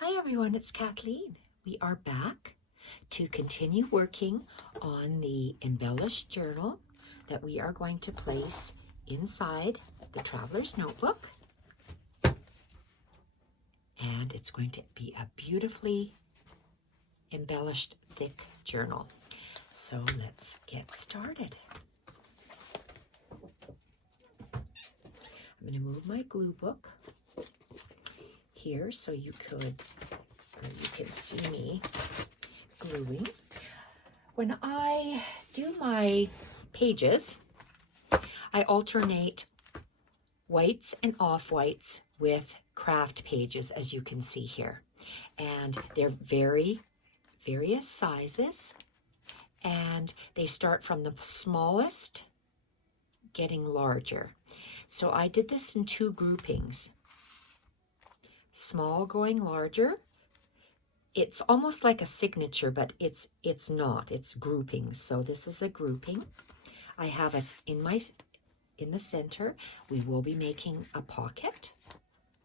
Hi everyone, it's Kathleen. We are back to continue working on the embellished journal that we are going to place inside the traveler's notebook. And it's going to be a beautifully embellished thick journal. So let's get started. I'm going to move my glue book here so you can see me gluing. When I do my pages, I alternate whites and off-whites with craft pages, as you can see here. And they're various sizes, and they start from the smallest getting larger. So I did this in two groupings. Small going larger. It's almost like a signature, but it's not. It's groupings. So this is a grouping. I have in the center. We will be making a pocket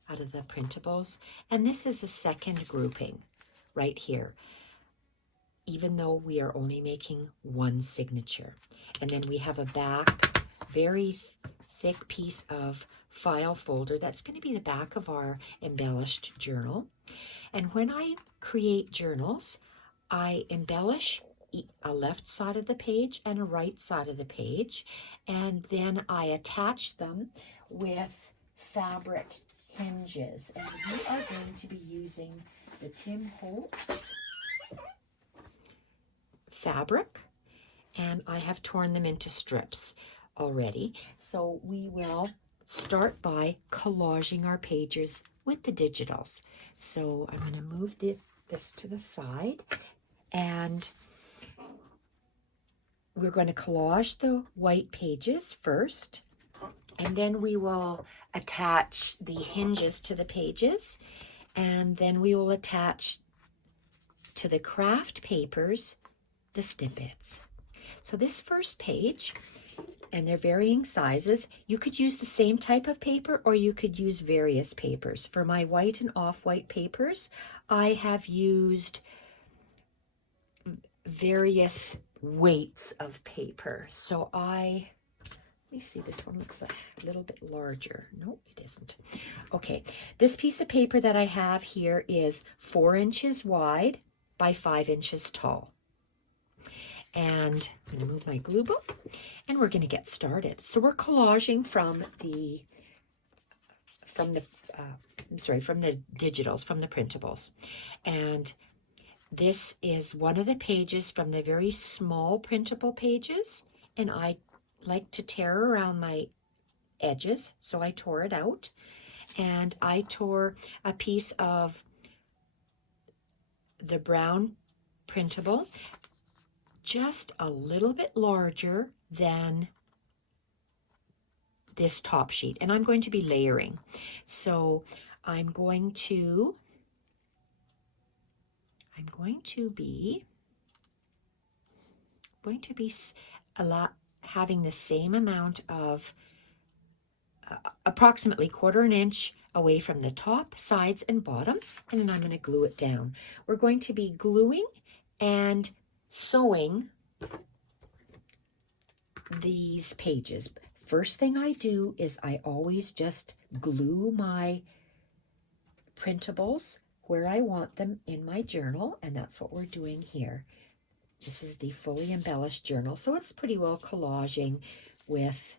out of the printables, and this is a second grouping right here. Even though we are only making one signature, and then we have a back very thick piece of file folder that's going to be the back of our embellished journal. And when I create journals, I embellish a left side of the page and a right side of the page, and then I attach them with fabric hinges. And we are going to be using the Tim Holtz fabric, and I have torn them into strips already. So we will start by collaging our pages with the digitals. So I'm going to move this to the side, and we're going to collage the white pages first, and then we will attach the hinges to the pages, and then we will attach to the craft papers the snippets. So this first page, and they're varying sizes. You could use the same type of paper, or you could use various papers. For my white and off-white papers, I have used various weights of paper. So let me see, this one looks a little bit larger. No, it isn't. Okay, this piece of paper that I have here is 4 inches wide by 5 inches tall. And I'm going to move my glue book, and we're going to get started. So we're collaging from the digitals, from the printables. And this is one of the pages from the very small printable pages, and I like to tear around my edges, so I tore it out, and I tore a piece of the brown printable just a little bit larger than this top sheet, and I'm going to be layering. So I'm going to be having the same amount of approximately 1/4 inch away from the top, sides, and bottom, and then I'm going to glue it down. We're going to be gluing and sewing these pages. First thing I do is I always just glue my printables where I want them in my journal, and that's what we're doing here. This is the fully embellished journal, so it's pretty well collaging with,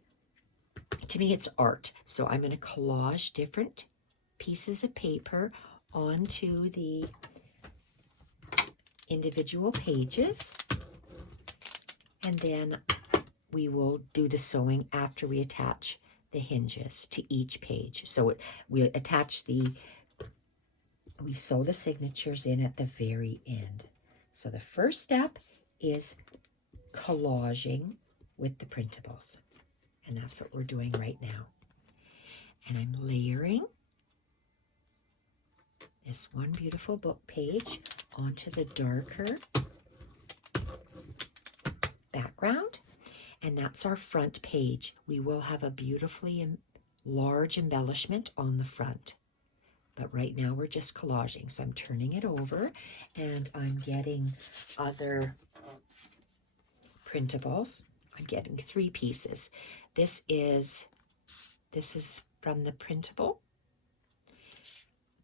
to me, it's art. So I'm going to collage different pieces of paper onto the individual pages, and then we will do the sewing after we attach the hinges to each page. So we sew the signatures in at the very end. So the first step is collaging with the printables, and that's what we're doing right now. And I'm layering this one beautiful book page onto the darker background, and that's our front page. We will have a beautifully large embellishment on the front. But right now we're just collaging. So I'm turning it over and I'm getting other printables. I'm getting 3 pieces. This is from the printable,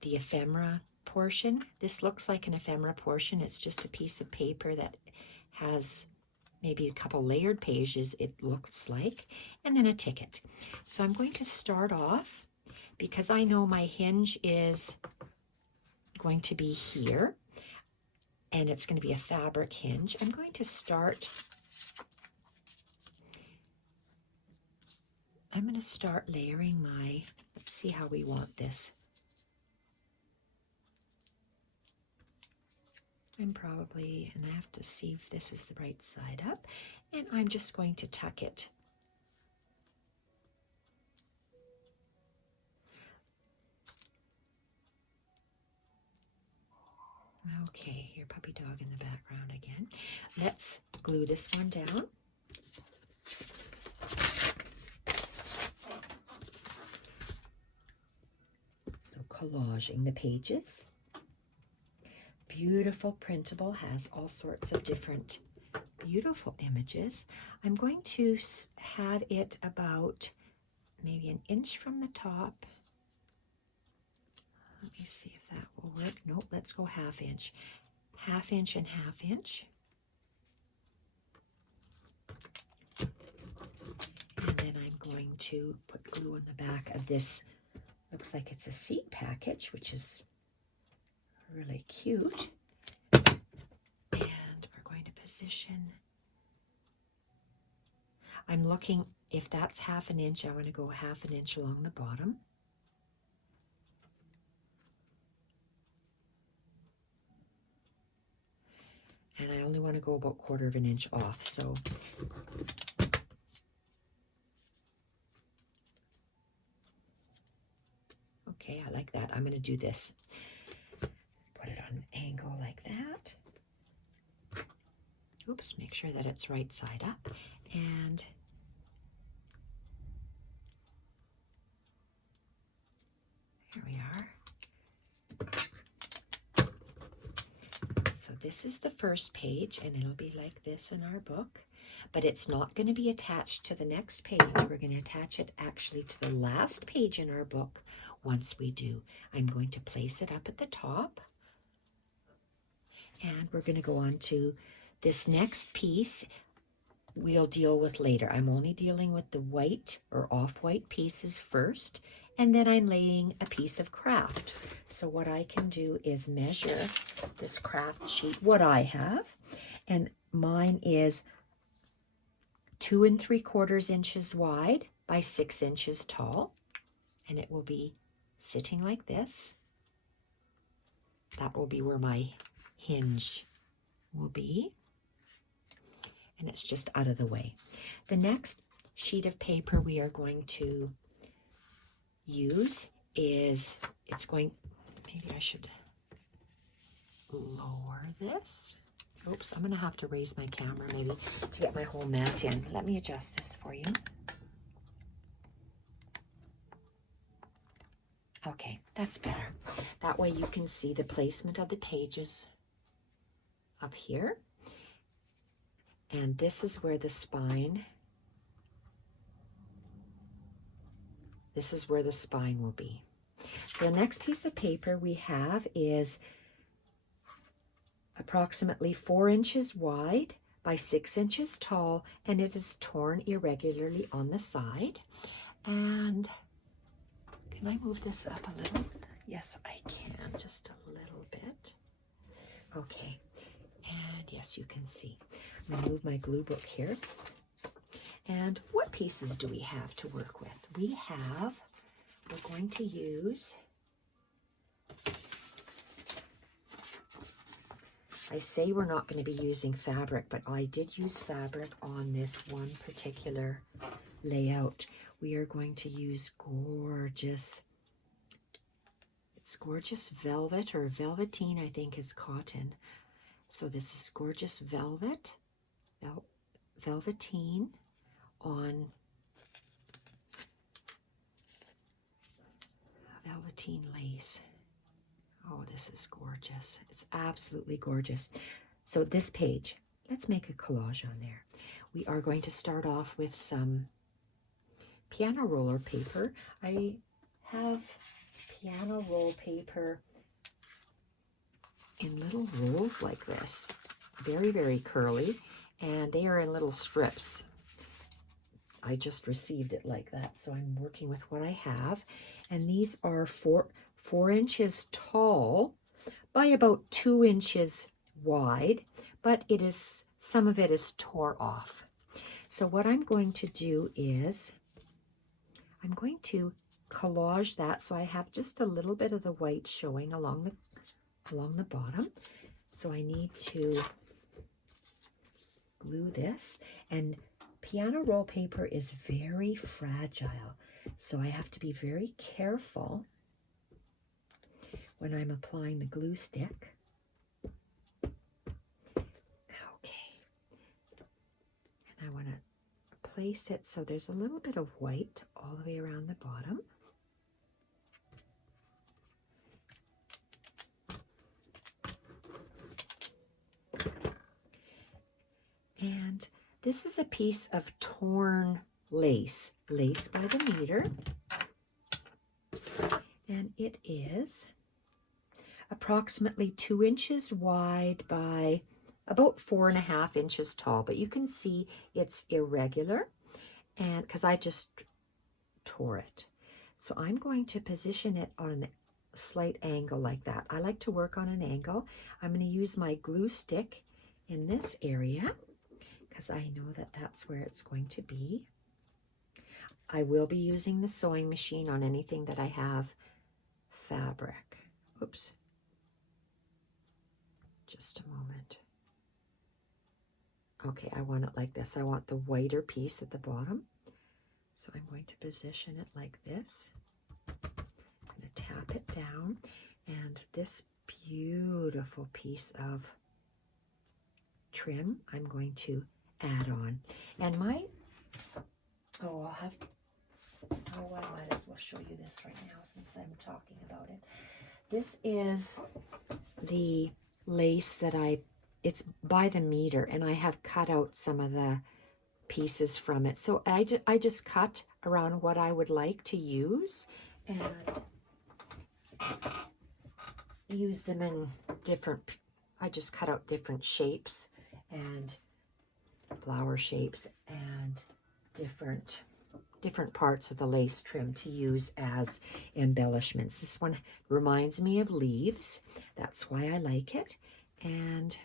the ephemera portion. This looks like an ephemera portion. It's just a piece of paper that has maybe a couple layered pages, it looks like, and then a ticket. So I'm going to start off, because I know my hinge is going to be here, and it's going to be a fabric hinge. I'm going to start, layering my, let's see how we want this. And I have to see if this is the right side up, and I'm just going to tuck it. Okay, your puppy dog in the background again. Let's glue this one down. So collaging the pages. Beautiful printable, has all sorts of different beautiful images. I'm going to have it about maybe an inch from the top. Let me see if that will work. Nope, let's go ½ inch. ½ inch and ½ inch. And then I'm going to put glue on the back of this. Looks like it's a seed package, which is really cute. And we're going to position. I'm looking, if that's ½ inch, I want to go ½ inch along the bottom. And I only want to go about ½ inch off, so okay, I like that. I'm going to do this. Put it on an angle like that. Oops, make sure that it's right side up. And here we are. So this is the first page, and it'll be like this in our book, but it's not going to be attached to the next page. We're going to attach it actually to the last page in our book. Once we do, I'm going to place it up at the top, and we're going to go on to this next piece. We'll deal with later. I'm only dealing with the white or off-white pieces first, and then I'm laying a piece of craft. So what I can do is measure this craft sheet, what I have, and mine is 2 3/4 inches wide by 6 inches tall, and it will be sitting like this. That will be where my hinge will be, and it's just out of the way. The next sheet of paper we are going to use is, maybe I should lower this. Oops, I'm going to have to raise my camera maybe to get my whole mat in. Let me adjust this for you. Okay, that's better. That way you can see the placement of the pages up here. And this is where the spine, will be. So the next piece of paper we have is approximately 4 inches wide by 6 inches tall, and it is torn irregularly on the side. And can I move this up a little? Yes, I can, just a little bit. Okay, and yes, you can see. I'm going to move my glue book here. And what pieces do we have to work with? We're going to use, I say we're not going to be using fabric, but I did use fabric on this one particular layout. We are going to use gorgeous velvet, or velveteen, I think is cotton. So this is gorgeous velveteen on velveteen lace. this is gorgeous. It's absolutely gorgeous. So this page, let's make a collage on there. We are going to start off with some piano roller paper. I have piano roll paper in little rolls like this, very, very curly, and they are in little strips. I just received it like that, so I'm working with what I have, and these are four inches tall by about 2 inches wide, but it is, some of it is tore off. So what I'm going to do is I'm going to collage that so I have just a little bit of the white showing along the bottom. So I need to glue this, and piano roll paper is very fragile, so I have to be very careful when I'm applying the glue stick. Okay, and I want to place it so there's a little bit of white all the way around the bottom. And this is a piece of torn lace by the meter, and it is approximately 2 inches wide by about 4.5 inches tall, but you can see it's irregular, and because I just tore it. So I'm going to position it on a slight angle like that. I like to work on an angle. I'm going to use my glue stick in this area, because I know that that's where it's going to be. I will be using the sewing machine on anything that I have fabric. Oops. Just a moment. Okay, I want it like this. I want the whiter piece at the bottom. So I'm going to position it like this. I'm going to tap it down, and this beautiful piece of trim I'm going to add on. And I might as well show you this right now since I'm talking about it. This is the lace that it's by the meter, and I have cut out some of the pieces from it. So I just cut around what I would like to use and use them in different, I just cut out different shapes and flower shapes and different parts of the lace trim to use as embellishments. This one reminds me of leaves. That's why I like it. And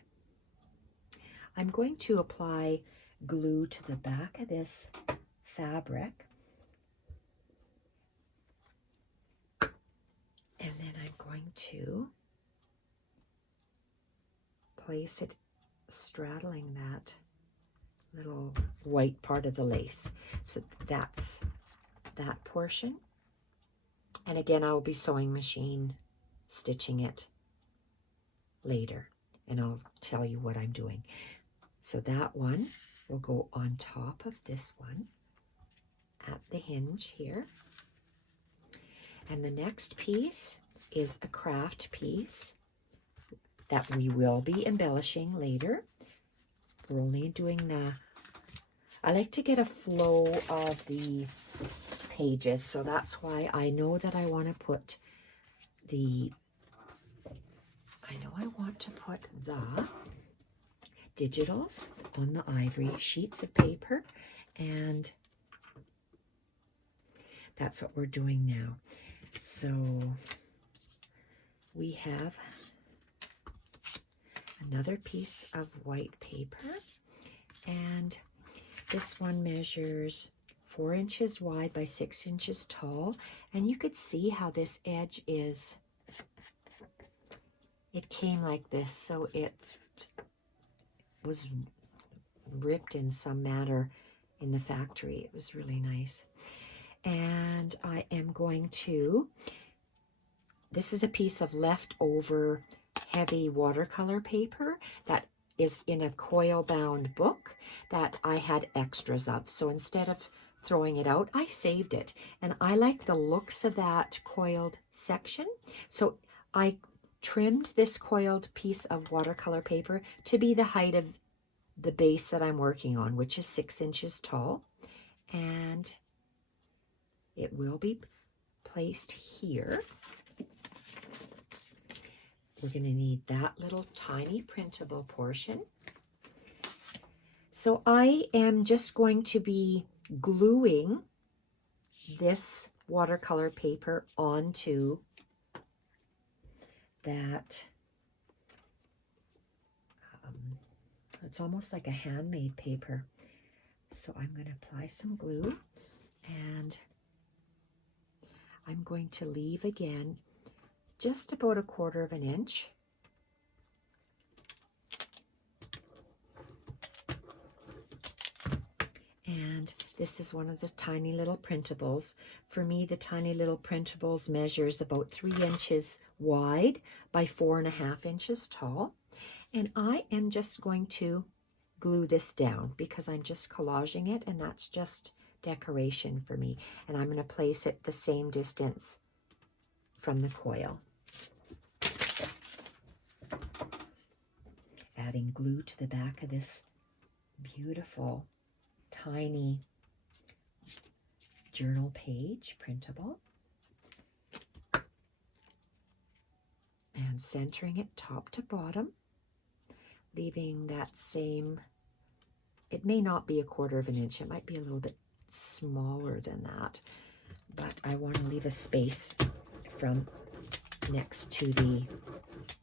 I'm going to apply glue to the back of this fabric. And then I'm going to place it straddling that little white part of the lace. So that's that portion. And again, I will be sewing machine stitching it later, and I'll tell you what I'm doing. So that one will go on top of this one at the hinge here. And the next piece is a craft piece that we will be embellishing later. We're only doing I like to get a flow of the pages, so that's why I know that I want to put the digitals on the ivory sheets of paper, and that's what we're doing now. So we have another piece of white paper, and this one measures 4 inches wide by 6 inches tall, and you could see how this edge is, it came like this, so it was ripped in some manner in the factory. It was really nice. And I am going to, this is a piece of leftover heavy watercolor paper that is in a coil bound book that I had extras of. So instead of throwing it out, I saved it. And I like the looks of that coiled section. So I trimmed this coiled piece of watercolor paper to be the height of the base that I'm working on, which is 6 inches tall. And it will be placed here. We're going to need that little tiny printable portion. So I am just going to be gluing this watercolor paper onto that. It's almost like a handmade paper. So I'm going to apply some glue, and I'm going to leave again just about 1/4 of an inch. And this is one of the tiny little printables. For me, the tiny little printables measures about 3 inches wide by 4.5 inches tall. And I am just going to glue this down because I'm just collaging it, and that's just decoration for me. And I'm going to place it the same distance from the coil. Adding glue to the back of this beautiful tiny journal page printable, and centering it top to bottom, leaving that same, it may not be 1/4 of an inch, it might be a little bit smaller than that, but I want to leave a space from next to the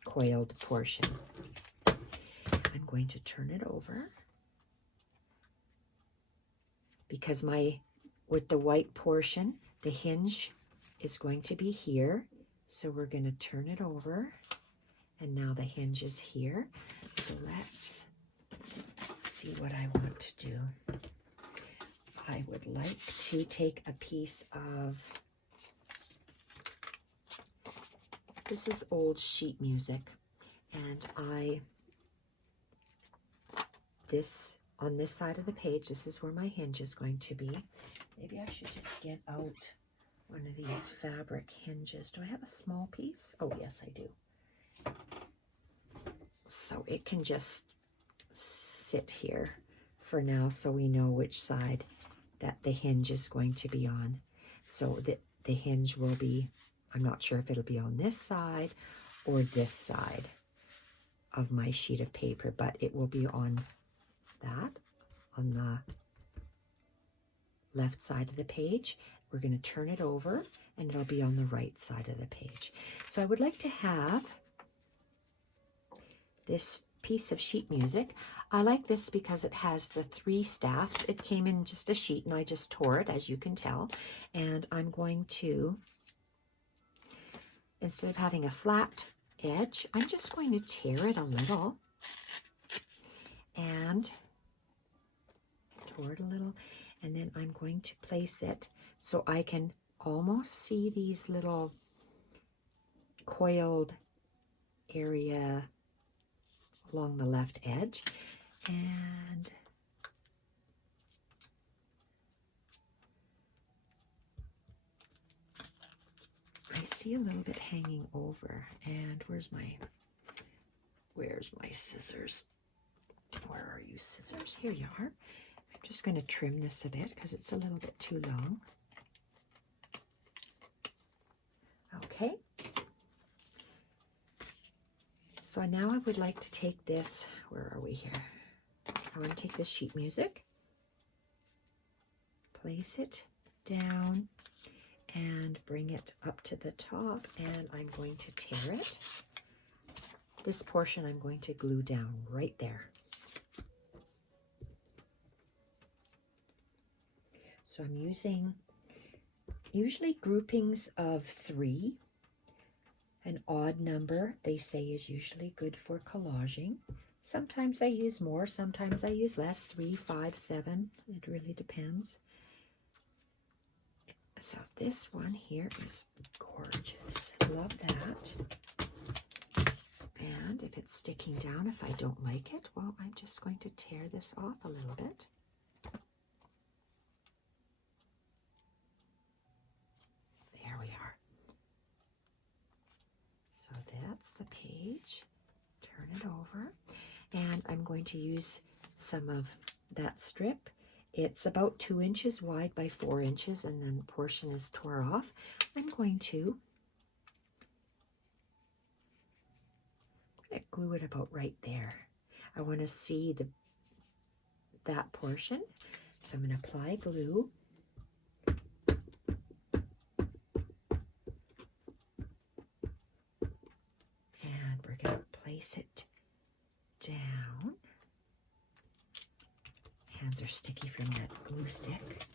coiled portion. I'm going to turn it over because with the white portion, the hinge is going to be here. So we're going to turn it over, and now the hinge is here. So let's see what I want to do. I would like to take a piece of, this is old sheet music, and on this side of the page, this is where my hinge is going to be. Maybe I should just get out one of these fabric hinges. Do I have a small piece? Oh, yes, I do. So it can just sit here for now so we know which side that the hinge is going to be on. So the hinge will be, I'm not sure if it'll be on this side or this side of my sheet of paper, but it will be on the left side of the page. We're going to turn it over, and it'll be on the right side of the page. So I would like to have this piece of sheet music. I like this because it has the 3 staffs. It came in just a sheet, and I just tore it, as you can tell. And I'm going to, instead of having a flat edge, I'm just going to tear it a little and tore it a little, and then I'm going to place it so I can almost see these little coiled area along the left edge, and I see a little bit hanging over. And where's my scissors? Where are you, scissors? Here you are. I'm just going to trim this a bit because it's a little bit too long. Okay. So now I would like to take this, where are we here? I want to take this sheet music, place it down, and bring it up to the top, and I'm going to tear it. This portion I'm going to glue down right there. So I'm using usually groupings of 3. An odd number, they say, is usually good for collaging. Sometimes I use more, sometimes I use less, 3, 5, 7. It really depends. So this one here is gorgeous. Love that. And if it's sticking down, if I don't like it, well, I'm just going to tear this off a little bit. There we are. So that that's the page. Turn it over. And I'm going to use some of that strip. It's about 2 inches wide by 4 inches, and then a portion is tore off. I'm going to glue it about right there. I want to see that portion. So I'm going to apply glue. And we're going to place it down. Hands are sticky from that glue stick.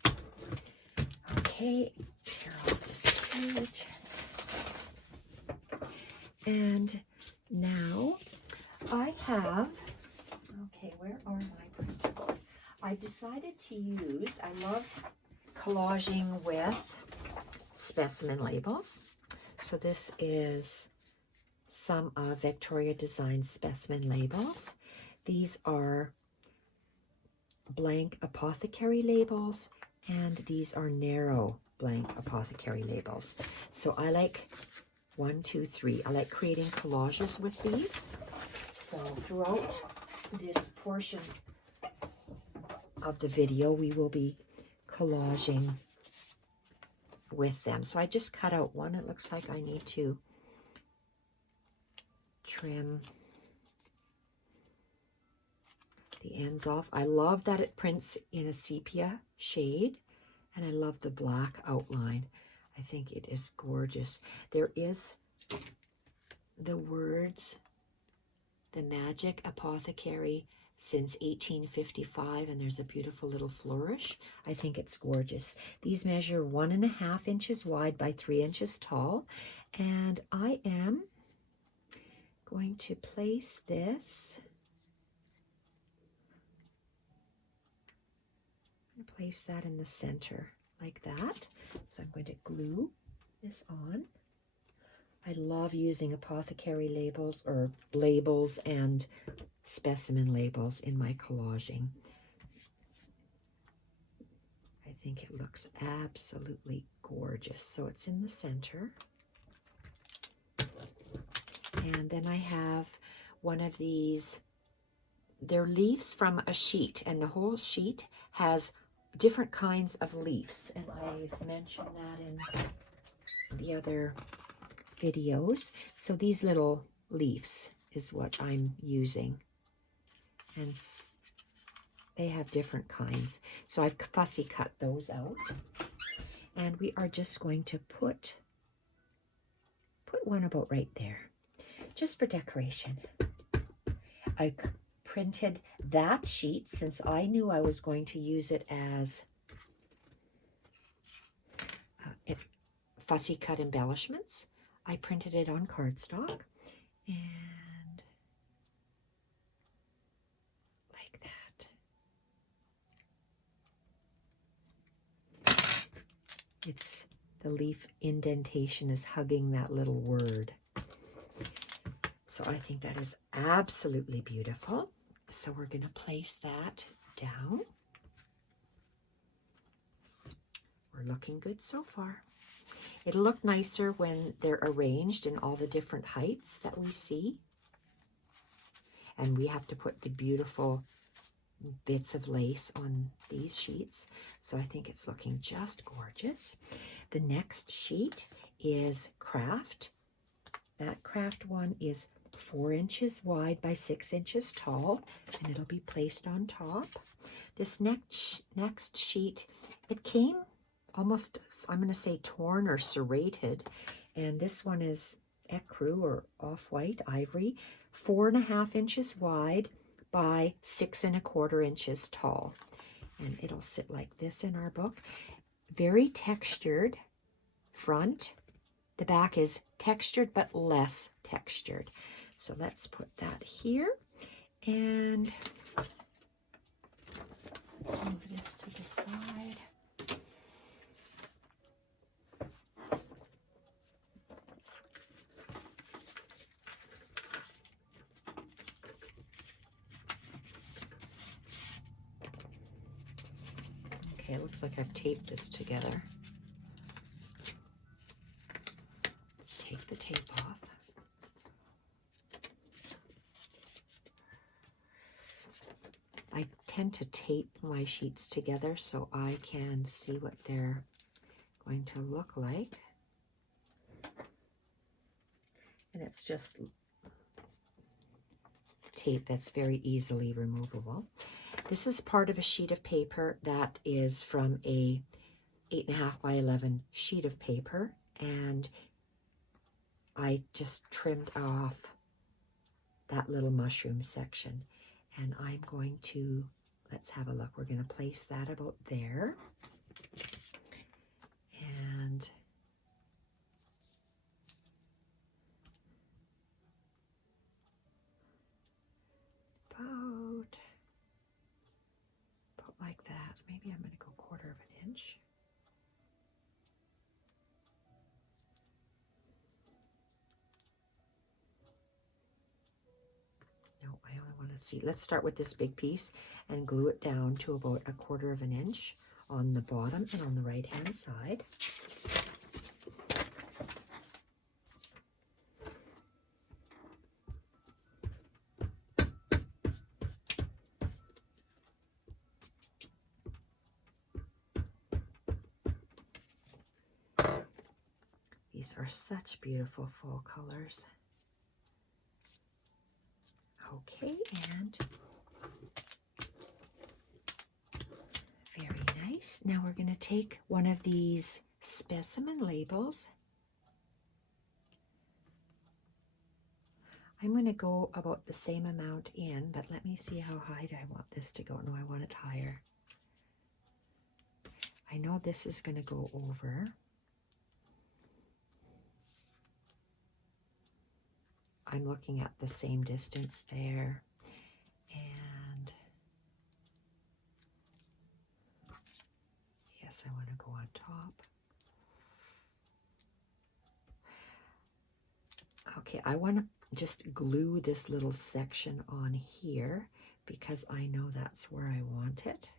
Okay, tear off this page. And now I have, okay, where are my printables? I've decided to use, I love collaging with specimen labels. So this is some of VectoriaDesigns specimen labels. These are blank apothecary labels, and these are narrow blank apothecary labels. So I like 1, 2, 3. I like creating collages with these. So throughout this portion of the video, we will be collaging with them. So I just cut out one. It looks like I need to trim the ends off. I love that it prints in a sepia shade, and I love the black outline. I think it is gorgeous. There is the words, the magic apothecary since 1855, and there's a beautiful little flourish. I think it's gorgeous. These measure 1.5 inches wide by 3 inches tall, and I am going to place this. Place that in the center like that. So I'm going to glue this on. I love using apothecary labels or labels and specimen labels in my collaging. I think it looks absolutely gorgeous. So it's in the center. And then I have one of these, they're leaves from a sheet, and the whole sheet has different kinds of leaves, and I've mentioned that in the other videos. So these little leaves is what I'm using, and they have different kinds. So I've fussy cut those out, and we are just going to put one about right there, just for decoration. I printed that sheet since I knew I was going to use it as fussy cut embellishments. I printed it on cardstock, and like that. It's the leaf indentation is hugging that little word. So I think that is absolutely beautiful. So we're going to place that down. We're looking good so far. It'll look nicer when they're arranged in all the different heights that we see. And we have to put the beautiful bits of lace on these sheets. So I think it's looking just gorgeous. The next sheet is craft. That craft one is 4 inches wide by 6 inches tall, and it'll be placed on top. This next sheet, it came almost, I'm going to say torn or serrated, and this one is ecru or off-white ivory, 4.5 inches wide by 6 1/4 inches tall, and it'll sit like this in our book. Very textured front. The back is textured but less textured. So let's put that here, and let's move this to the side. Okay, it looks like I've taped this together. Let's take the tape off. tend to tape my sheets together so I can see what they're going to look like. And it's just tape that's very easily removable. This is part of a sheet of paper that is from a 8.5 by 11 sheet of paper, and I just trimmed off that little mushroom section, and I'm going to, let's have a look, we're going to place that about there, and about like that. Maybe I'm going to go 1/4 of an inch. No, I only want to see. Let's start with this big piece and glue it down to about 1/4 of an inch on the bottom and on the right hand side. These are such beautiful fall colors. Okay, and very nice. Now we're going to take one of these specimen labels. I'm going to go about the same amount in, but let me see how high I want this to go. No, I want it higher. I know this is going to go over. I'm looking at the same distance there, and yes, I want to go on top. Okay, I want to just glue this little section on here because I know that's where I want it.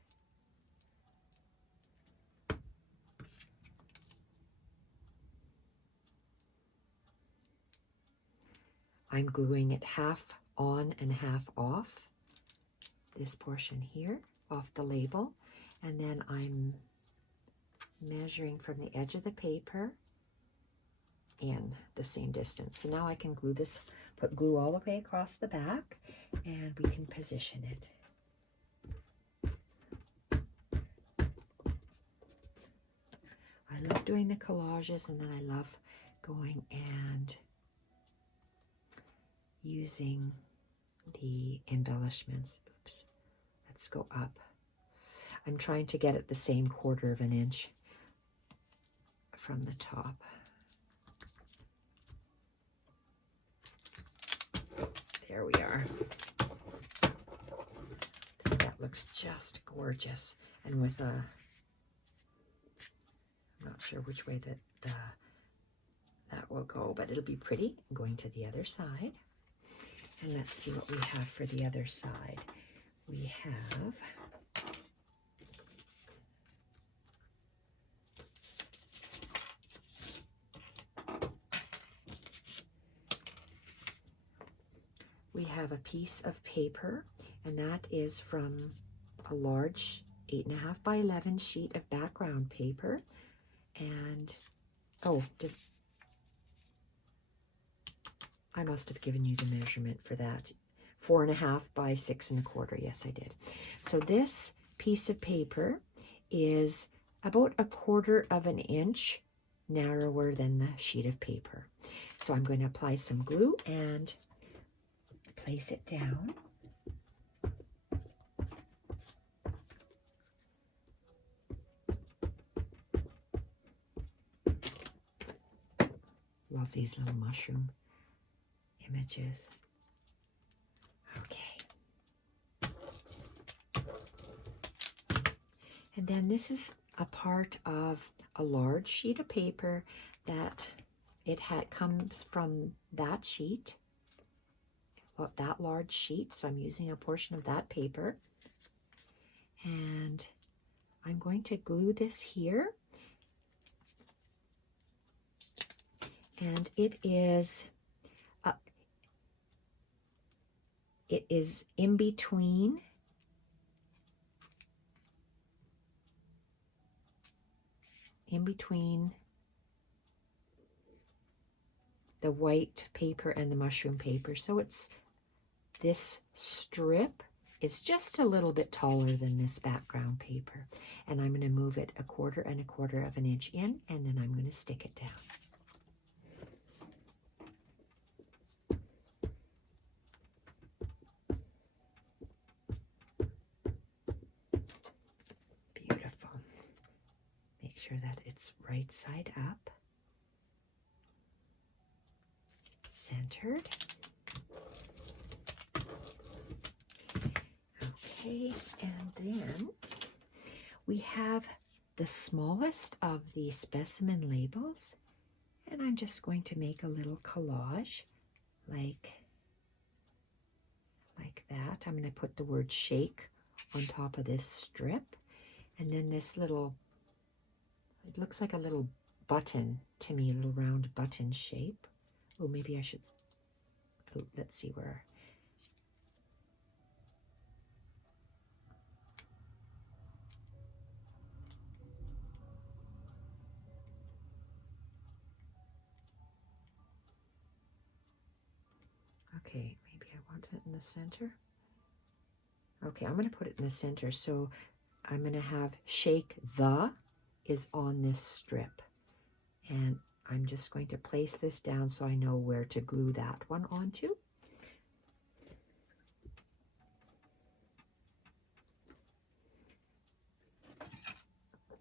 I'm gluing it half on and half off, this portion here, off the label, and then I'm measuring from the edge of the paper in the same distance. So now I can glue this, put glue all the way across the back, and we can position it. I love doing the collages, and then I love going and using the embellishments. Oops, let's go up. I'm trying to get it the same 1/4 of an inch from the top. There we are. That looks just gorgeous. And with a, I'm not sure which way that will go, but it'll be pretty. I'm going to the other side. And let's see what we have for the other side. We have a piece of paper, and that is from a large 8.5 by 11 sheet of background paper. And I must have given you the measurement for that. 4.5 by 6.25. Yes, I did. So this piece of paper is about 1/4 of an inch narrower than the sheet of paper. So I'm going to apply some glue and place it down. Love these little mushroom images. Okay. And then this is a part of a large sheet of paper that comes from that sheet, about that large sheet. So I'm using a portion of that paper. And I'm going to glue this here. And it is in between in between the white paper and the mushroom paper. So it's this strip is just a little bit taller than this background paper. And I'm going to move it 1/4 and 1/4 of an inch in, and then I'm going to stick it down. Beautiful. Make sure that it's right side up. Centered. Okay, and then we have the smallest of the specimen labels, and I'm just going to make a little collage like that. I'm going to put the word shake on top of this strip, and then this little, it looks like a little button to me, a little round button shape. Oh, maybe I should, oh, let's see where. Okay, maybe I want it in the center. Okay, I'm going to put it in the center. So I'm going to have shake the is on this strip. And I'm just going to place this down so I know where to glue that one onto.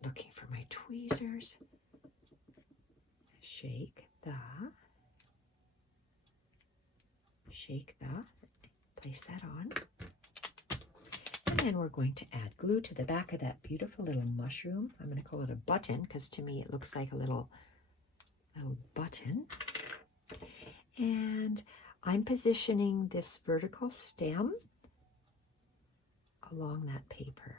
Looking for my tweezers. Shake the. Shake the. Place that on. And then we're going to add glue to the back of that beautiful little mushroom. I'm going to call it a button because to me it looks like a little button. And I'm positioning this vertical stem along that paper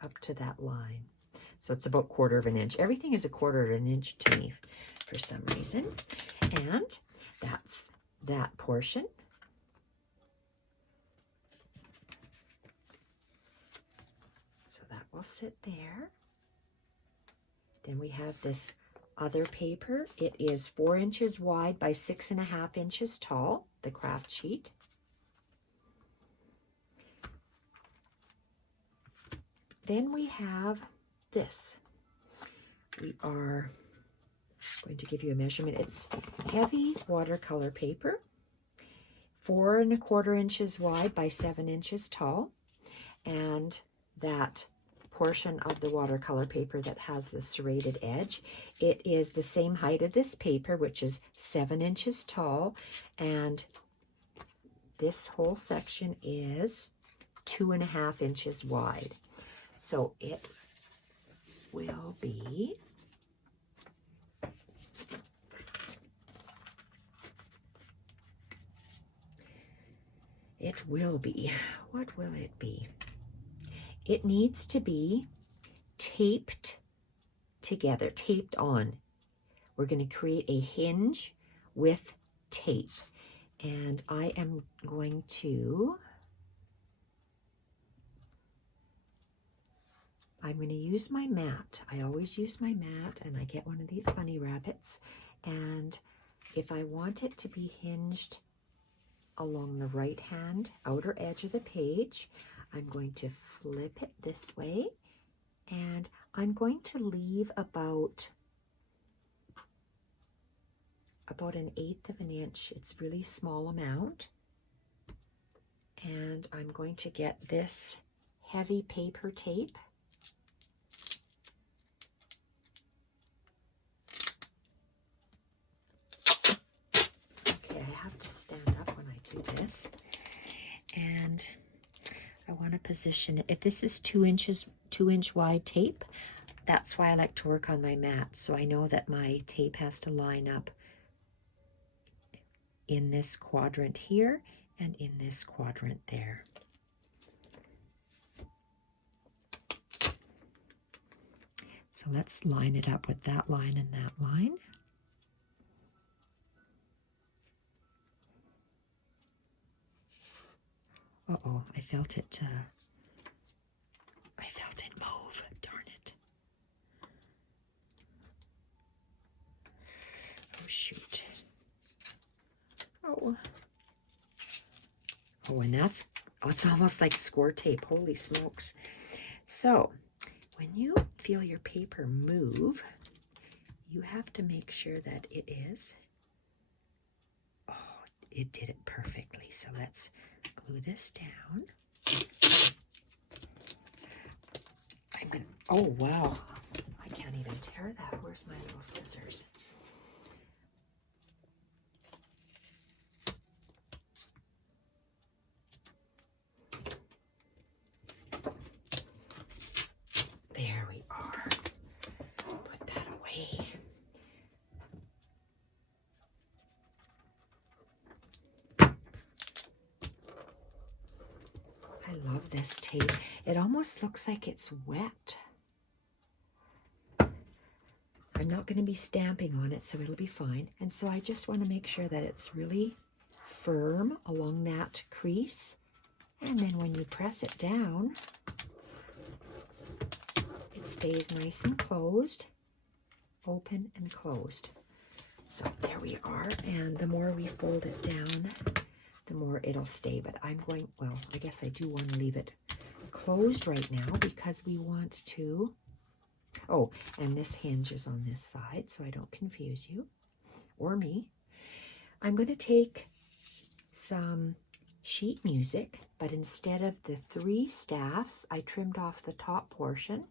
up to that line. So it's about 1/4 of an inch. Everything is 1/4 of an inch to me for some reason. And that's that portion. So that will sit there. Then we have this other paper. It is 4 inches wide by 6.5 inches tall, the craft sheet. Then we have this. We are going to give you a measurement. It's heavy watercolor paper, 4 1/4 inches wide by 7 inches tall, and that portion of the watercolor paper that has the serrated edge, it is the same height of this paper, which is 7 inches tall, and this whole section is 2.5 inches wide. So it will be what will it be? It needs to be taped together, taped on. We're going to create a hinge with tape. And I am going to, use my mat. I always use my mat, and I get one of these bunny rabbits. And if I want it to be hinged along the right hand outer edge of the page, I'm going to flip it this way, and I'm going to leave about 1/8 of an inch. It's a really small amount. And I'm going to get this heavy paper tape. Okay, I have to stand up when I do this. And I want to position it. If this is 2 inch wide tape, that's why I like to work on my mat. So I know that my tape has to line up in this quadrant here and in this quadrant there. So let's line it up with that line and that line. Uh-oh, I felt it move. shoot. Oh. Oh, and it's almost like score tape. Holy smokes. So, when you feel your paper move, you have to make sure that it is. Oh, it did it perfectly. So let's glue this down. Oh, wow. I can't even tear that. Where's my little scissors? There we are. Put that away. I love this tape. It almost looks like it's wet. I'm not going to be stamping on it, so it'll be fine. And so I just want to make sure that it's really firm along that crease. And then when you press it down, it stays nice and closed, open and closed. So there we are. And the more we fold it down, the more it'll stay. But I'm going, well, I guess I do want to leave it closed right now because we want to. Oh, and this hinge is on this side, so I don't confuse you or me. I'm going to take some sheet music, but instead of the 3 staffs, I trimmed off the top portion,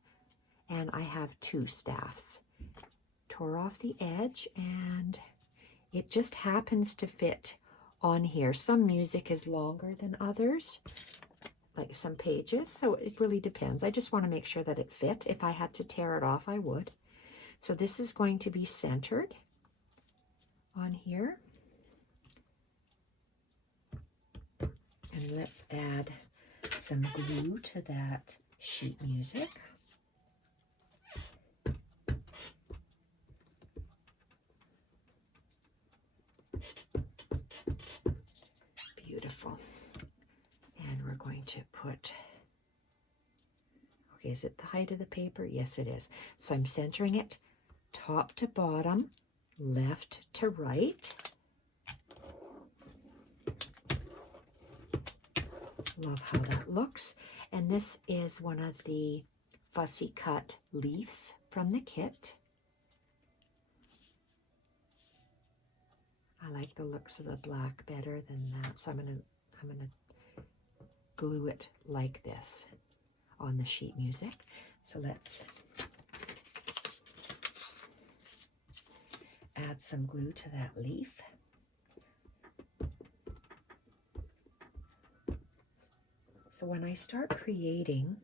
and I have 2 staffs. Tore off the edge, and it just happens to fit on here. Some music is longer than others, like some pages, so it really depends. I just want to make sure that it fit. If I had to tear it off, I would. So this is going to be centered on here. And let's add some glue to that sheet music. Beautiful. And we're going to put, okay, is it the height of the paper? Yes, it is. So I'm centering it top to bottom, left to right. Love how that looks. And this is one of the fussy cut leaves from the kit. I like the looks of the black better than that, so I'm gonna glue it like this on the sheet music. So let's add some glue to that leaf. So when I start creating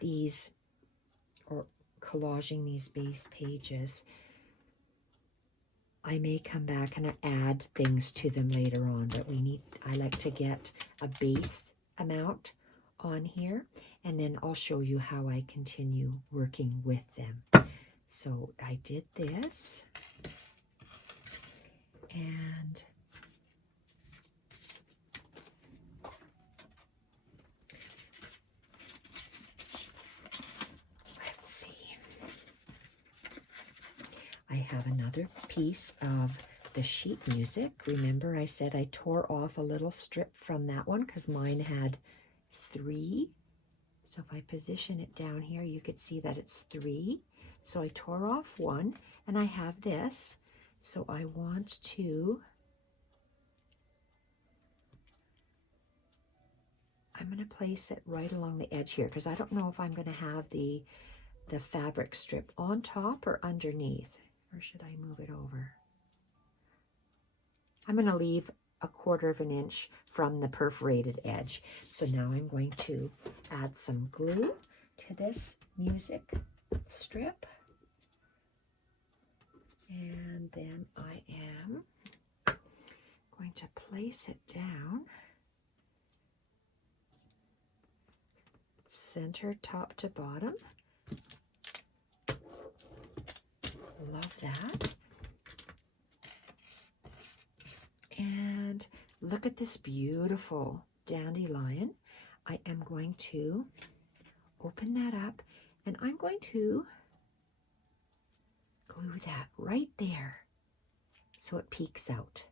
these or collaging these base pages, I may come back and add things to them later on, but I like to get a base amount on here, and then I'll show you how I continue working with them. So I did this, and let's see. I have another piece of the sheet music. Remember I said I tore off a little strip from that one because mine had 3. So if I position it down here, you could see that it's 3. So I tore off 1, and I have this. So I want to, I'm going to place it right along the edge here because I don't know if I'm going to have the fabric strip on top or underneath. Or should I move it over? I'm going to leave 1/4 of an inch from the perforated edge. So now I'm going to add some glue to this music strip. And then I am going to place it down, center top to bottom. Love that. And look at this beautiful dandelion. I am going to open that up, and I'm going to glue that right there. so it peeks out.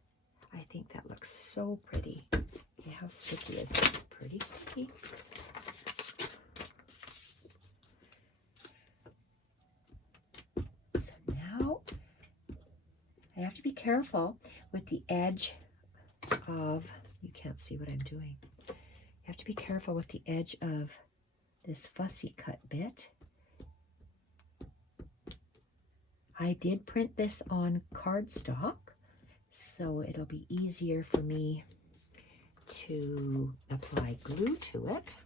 I think that looks so pretty. Okay, how sticky is this? Pretty sticky. So now I have to be careful with the edge of, you can't see what I'm doing. You have to be careful with the edge of this fussy cut bit. I did print this on cardstock, so it'll be easier for me to apply glue to it.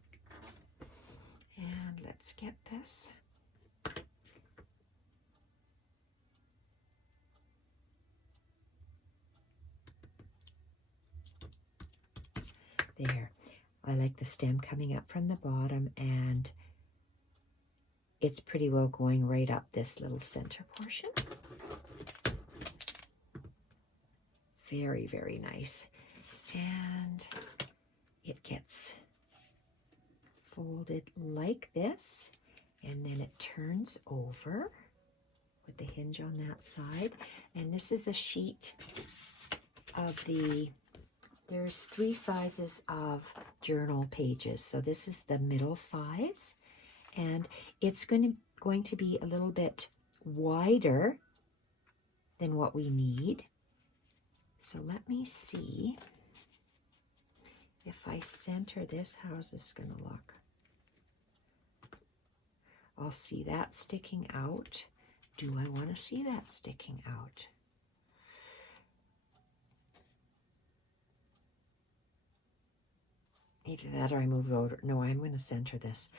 And let's get this. There. I like the stem coming up from the bottom, and it's pretty well going right up this little center portion. Very, very nice. And it gets folded like this, and then it turns over with the hinge on that side. And this is a sheet of the, there's 3 sizes of journal pages. So this is the middle size, and it's going to be a little bit wider than what we need. So let me see if I center this, how's this going to look? I'll see that sticking out. Do I want to see that sticking out? Either that or I move it over. No, I'm going to center this.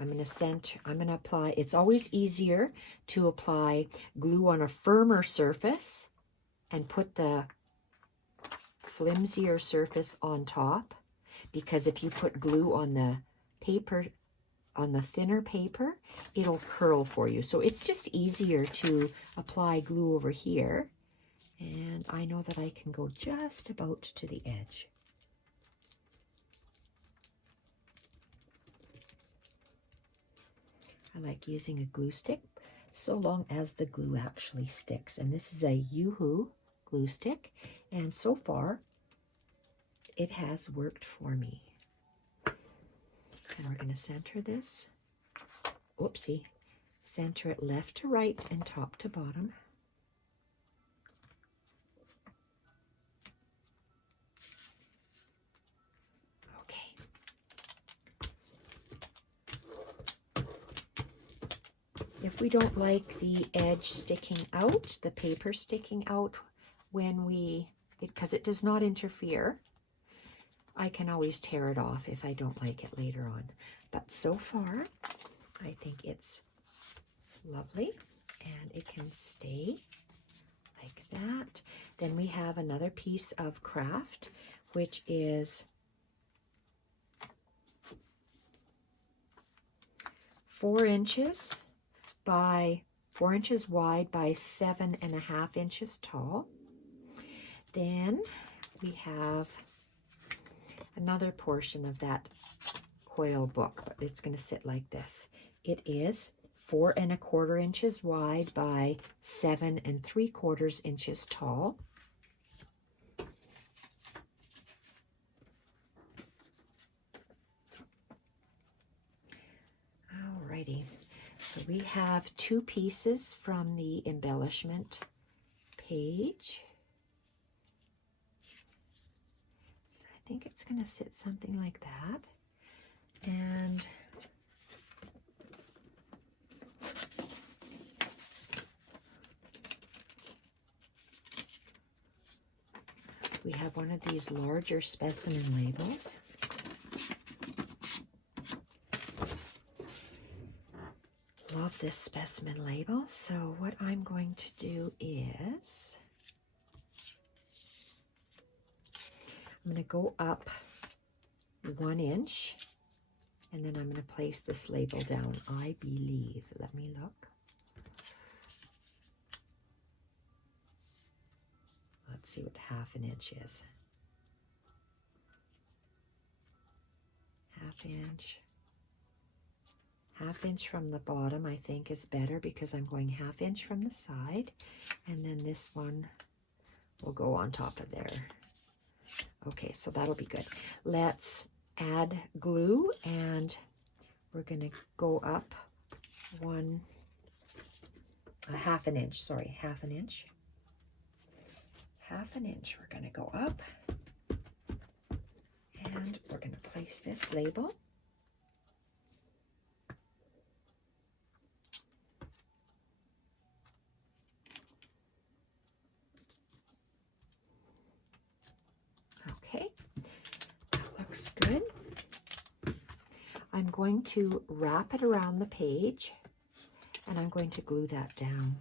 I'm going to apply, it's always easier to apply glue on a firmer surface and put the flimsier surface on top, because if you put glue on the paper, on the thinner paper, it'll curl for you. So it's just easier to apply glue over here. And I know that I can go just about to the edge. I like using a glue stick so long as the glue actually sticks. And this is a Yoo-Hoo glue stick, and so far it has worked for me. And we're going to center this. Oopsie. Center it left to right and top to bottom. If we don't like the edge sticking out, the paper sticking out when because it does not interfere, I can always tear it off if I don't like it later on. But so far, I think it's lovely, and it can stay like that. Then we have another piece of craft, which is 4 inches by 4 inches wide by 7.5 inches tall. Then we have another portion of that coil book, but it's going to sit like this. It is 4 1/4 inches wide by 7 3/4 inches tall. Alrighty. So we have 2 pieces from the embellishment page. So I think it's going to sit something like that. And we have one of these larger specimen labels. Love this specimen label. So what I'm going to do is I'm going to go up 1 inch, and then I'm going to place this label down, I believe. Let me look. Let's see what 1/2 inch is. 1/2 inch. 1/2 inch from the bottom, I think, is better because I'm going 1/2 inch from the side. And then this one will go on top of there. Okay, so that'll be good. Let's add glue, and we're going to go up half an inch, sorry, half an inch. Half an inch we're going to go up, and we're going to place this label. Okay, that looks good. I'm going to wrap it around the page, and I'm going to glue that down.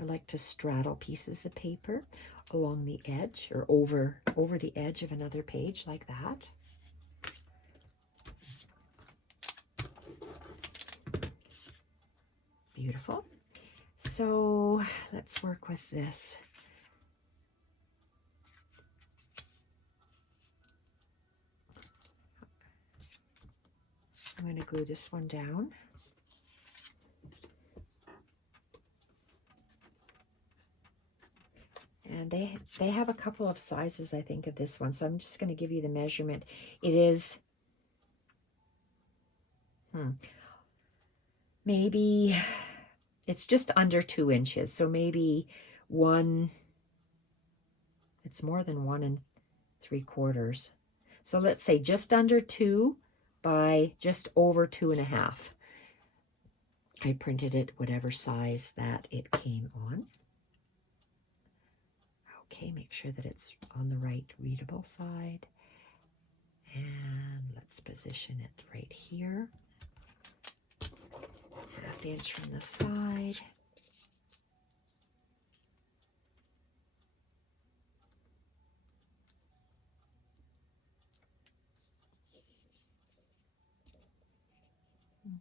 I like to straddle pieces of paper along the edge or over the edge of another page like that. Beautiful. So let's work with this. I'm going to glue this one down. And they have a couple of sizes, I think, of this one. So I'm just going to give you the measurement. It is maybe, it's just under 2 inches. So maybe it's more than 1 3/4. So let's say just under 2 by just over 2.5. I printed it whatever size that it came on. Okay, make sure that it's on the right readable side. And let's position it right here. Half inch from the side.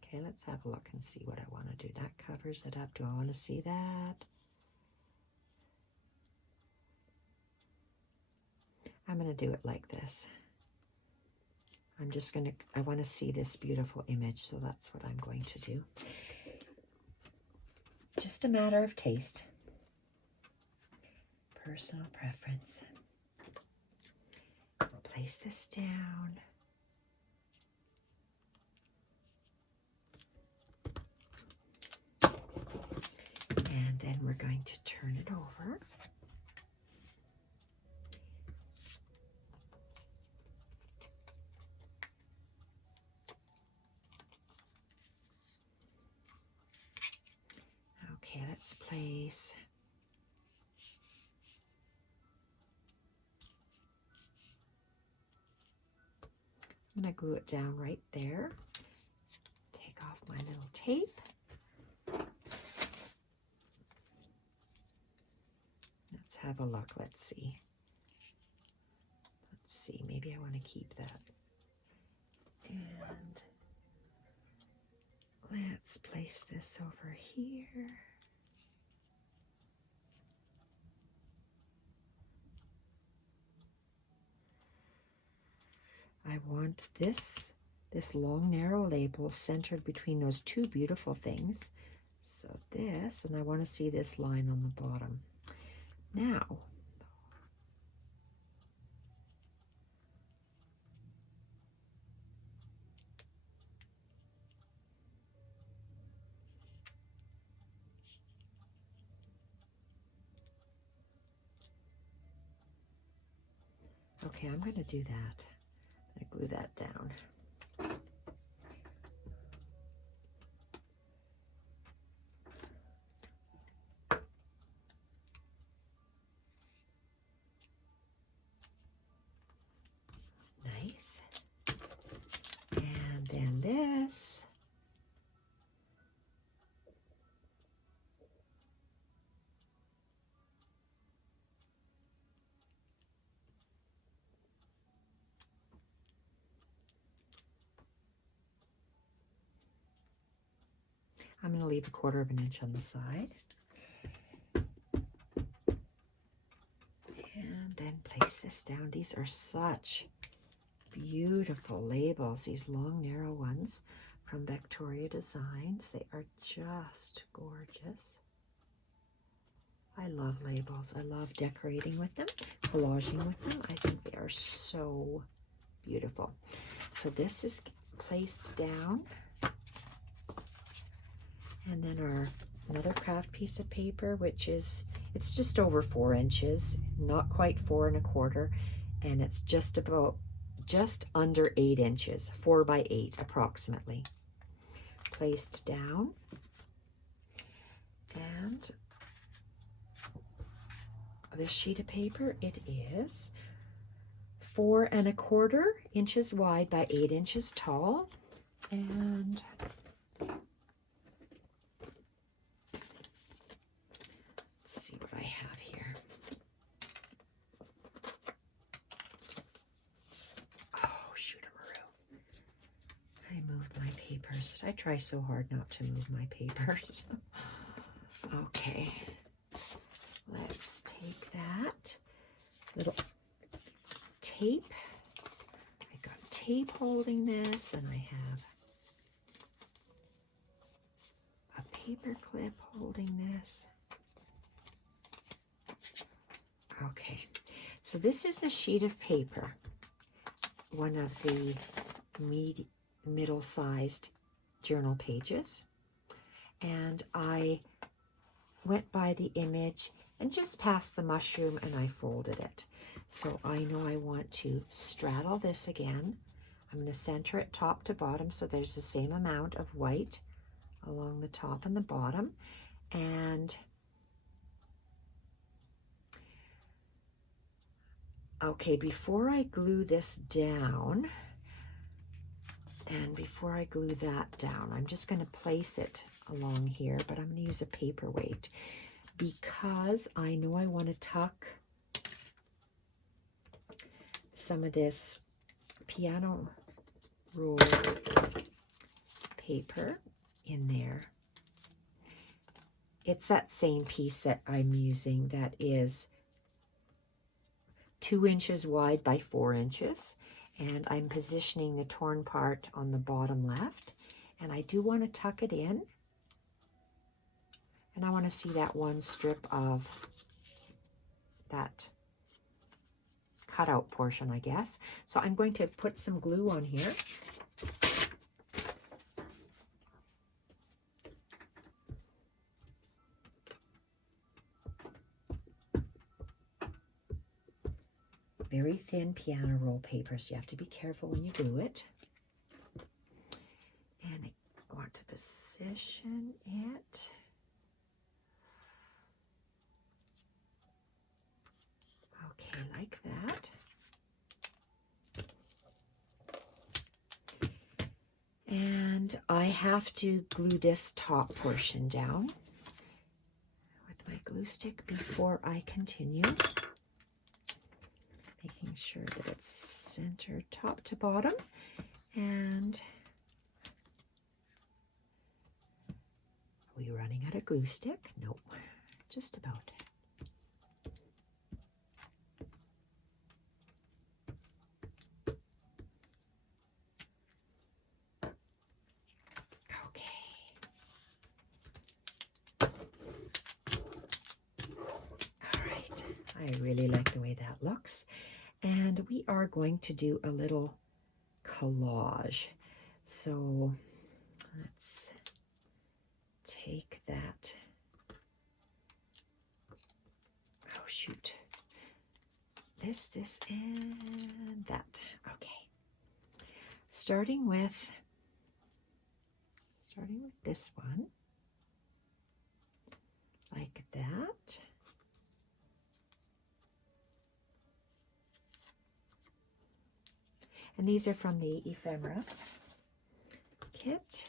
Okay, let's have a look and see what I want to do. That covers it up. Do I want to see that? I'm going to do it like this. I want to see this beautiful image, so that's what I'm going to do. Just a matter of taste. Personal preference. Place this down. And then we're going to turn it over. Okay, let's place I'm going to glue it down right there. Take off my little tape. Let's have a look. Let's see. Let's see. Maybe I want to keep that. And let's place this over here. I want this long narrow label centered between those two beautiful things. So this, and I want to see this line on the bottom. Now, okay, I'm going to do that. I glue that down. Nice. And then this. I'm going to leave 1/4 inch on the side. And then place this down. These are such beautiful labels, these long narrow ones from VectoriaDesigns. They are just gorgeous. I love labels. I love decorating with them, collaging with them. I think they are so beautiful. So this is placed down. And then another craft piece of paper, which is, it's just over 4 inches, not quite 4 1/4, and it's just under 8 inches, 4 by 8 approximately. Placed down. And this sheet of paper, it is 4 1/4 inches wide by 8 inches tall. And let's see what I have here. Oh, shoot-a-maroo. I moved my papers. I try so hard not to move my papers. Okay. Let's take that little tape. I got tape holding this, and I have a paper clip holding this. Okay, so this is a sheet of paper, one of the middle-sized journal pages, and I went by the image and just past the mushroom, and I folded it. So I know I want to straddle this again. I'm going to center it top to bottom so there's the same amount of white along the top and the bottom. And okay, before I glue this down, and before I glue that down, I'm just going to place it along here, but I'm going to use a paperweight because I know I want to tuck some of this piano roll paper in there. It's that same piece that I'm using that is 2 inches wide by 4 inches, and I'm positioning the torn part on the bottom left, and I do want to tuck it in, and I want to see that one strip of that cutout portion, I guess. So I'm going to put some glue on here. Very thin piano roll paper, so you have to be careful when you glue it. And I want to position it. Okay, like that. And I have to glue this top portion down with my glue stick before I continue. Making sure that it's centered top to bottom. And are we running out of glue stick? Nope, just about. I really like the way that looks. And we are going to do a little collage. So let's take that. Oh, shoot. This, and that. Okay. Starting with this one. Like that. And these are from the ephemera kit.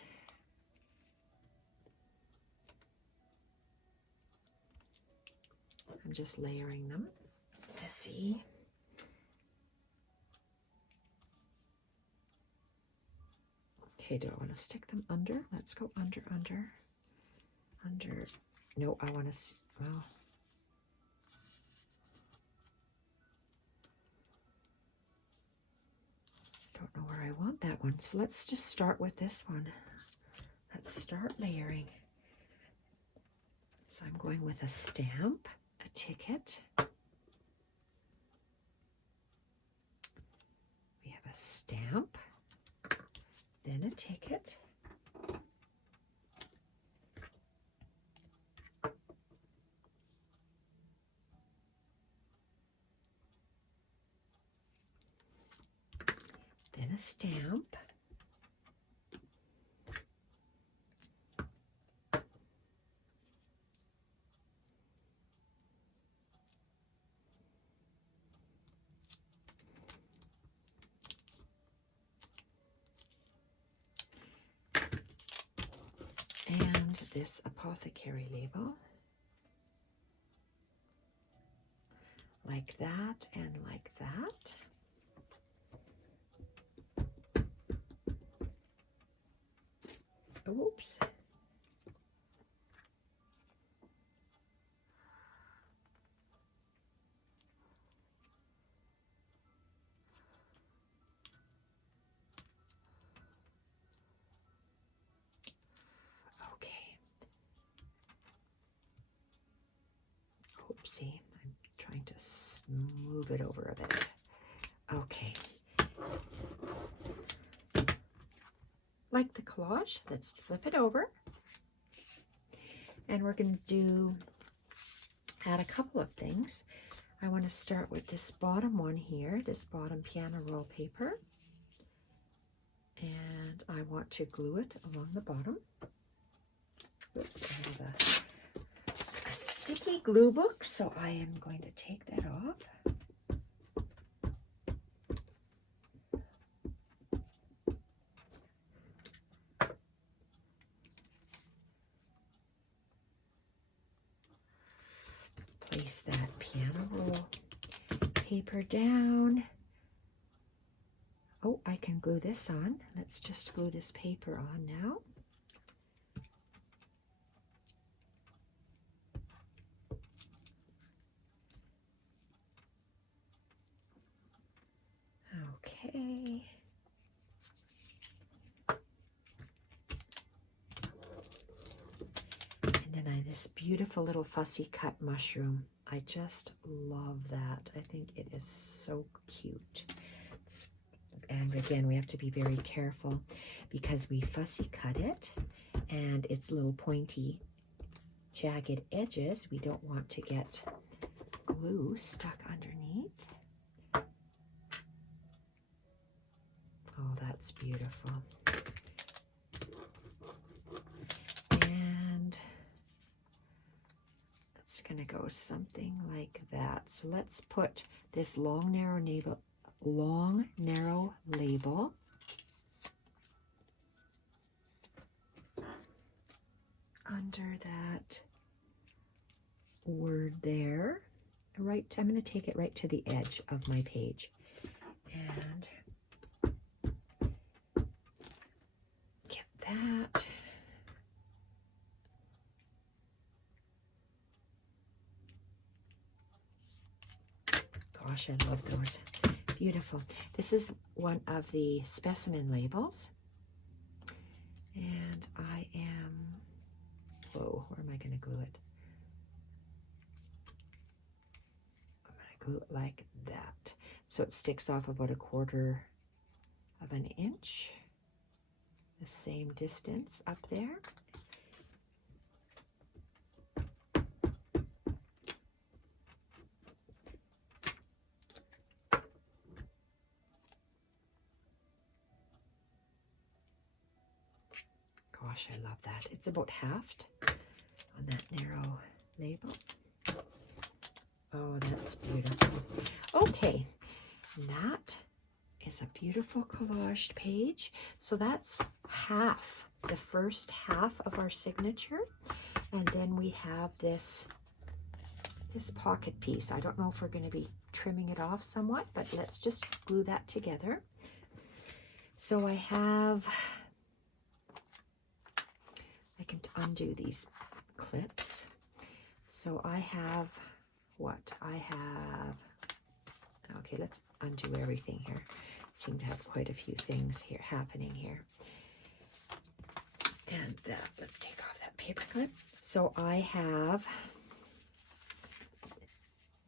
I'm just layering them to see. Okay, do I want to stick them under? Let's go under. No, I want to, well, don't know where I want that one. So let's just start with this one. Let's start layering. So I'm going with a stamp, a ticket. We have a stamp, then a ticket. Then a stamp. And this apothecary label. Like that and like that. Oops. Okay. Oopsie. I'm trying to move it over a bit. Okay. Like the collage, let's flip it over. And we're going to add a couple of things. I want to start with this bottom one here, this bottom piano roll paper. And I want to glue it along the bottom. Oops, I have a sticky glue book, so I am going to take that off. Place that piano roll paper down. Oh, I can glue this on. Let's just glue this paper on now. Okay. And then this beautiful little fussy cut mushroom. I just love that. I think it is so cute. And again, we have to be very careful because we fussy cut it and it's little pointy, jagged edges. We don't want to get glue stuck underneath. Oh, that's beautiful. And it's going to go something like that. So let's put this long, narrow label under that word there. Right, I'm going to take it right to the edge of my page and get that. Gosh, I love those. Beautiful. This is one of the specimen labels. And I am, whoa, where am I going to glue it? I'm going to glue it like that. So it sticks off about 1/4 of an inch. The same distance up there. Gosh, I love that. It's about halved on that narrow label. Oh, that's beautiful. Okay, that is a beautiful collaged page. So that's half, the first half of our signature. And then we have this pocket piece. I don't know if we're going to be trimming it off somewhat, but let's just glue that together. So I can undo these clips. So I have what? Okay, let's undo everything here. seem to have quite a few things here happening here. And let's take off that paper clip. So I have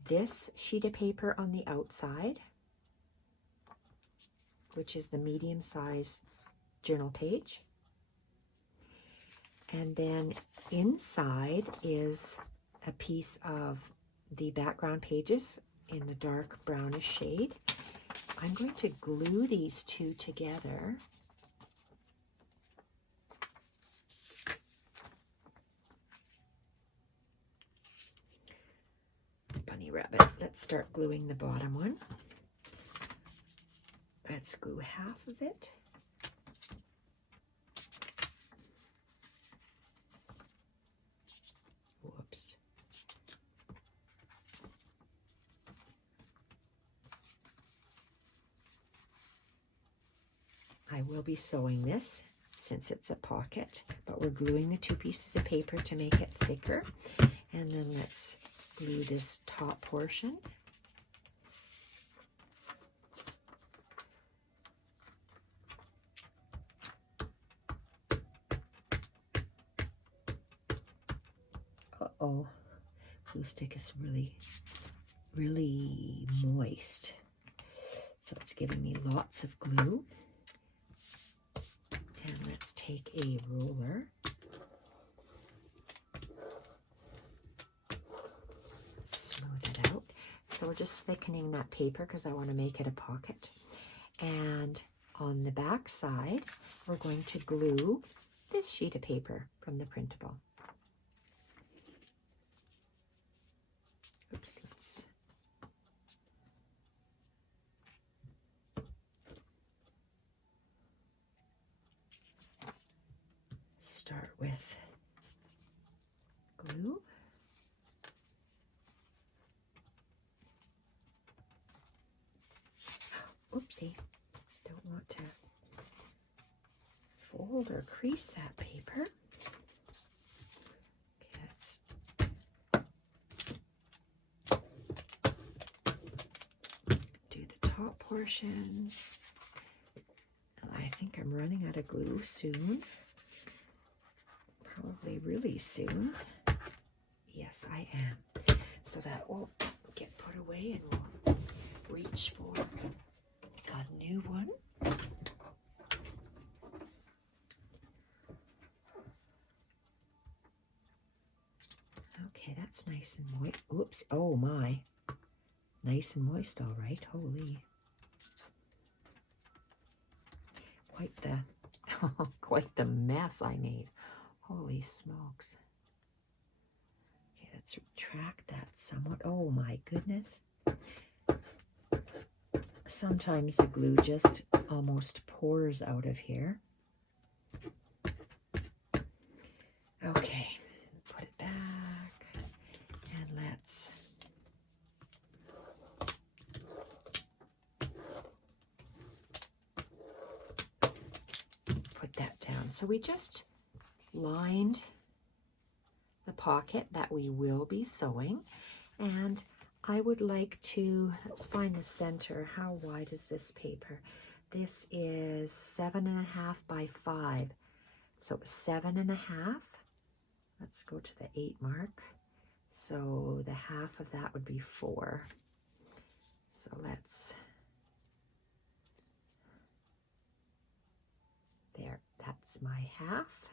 this sheet of paper on the outside, which is the medium size journal page. And then inside is a piece of the background pages in the dark brownish shade. I'm going to glue these two together. Bunny rabbit. Let's start gluing the bottom one. Let's glue half of it. Whoops. I will be sewing this since it's a pocket, but we're gluing the two pieces of paper to make it thicker. And then let's glue this top portion. Uh-oh, glue stick is really moist. So it's giving me lots of glue. And let's take a roller. Smooth it out. So we're just thickening that paper because I want to make it a pocket. And on the back side, we're going to glue this sheet of paper from the printable. Oops, let's start with glue. Oopsie, don't want to fold or crease that paper. Okay, let's do the top portion. I think I'm running out of glue soon. Probably really soon. Yes, I am. So that will get put away and we'll reach for a new one. Okay, that's nice and moist. Oops, oh my. Nice and moist, all right. Holy. Quite the mess I made. Holy smokes. Okay, let's retract that somewhat. Oh my goodness. Sometimes the glue just almost pours out of here. Okay, put it back and let's put that down. So we just lined the pocket that we will be sewing, and I would like to, let's find the center. How wide is this paper? This is 7.5 by 5. So 7.5. Let's go to the 8 mark. So the half of that would be 4. So let's, there, that's my half.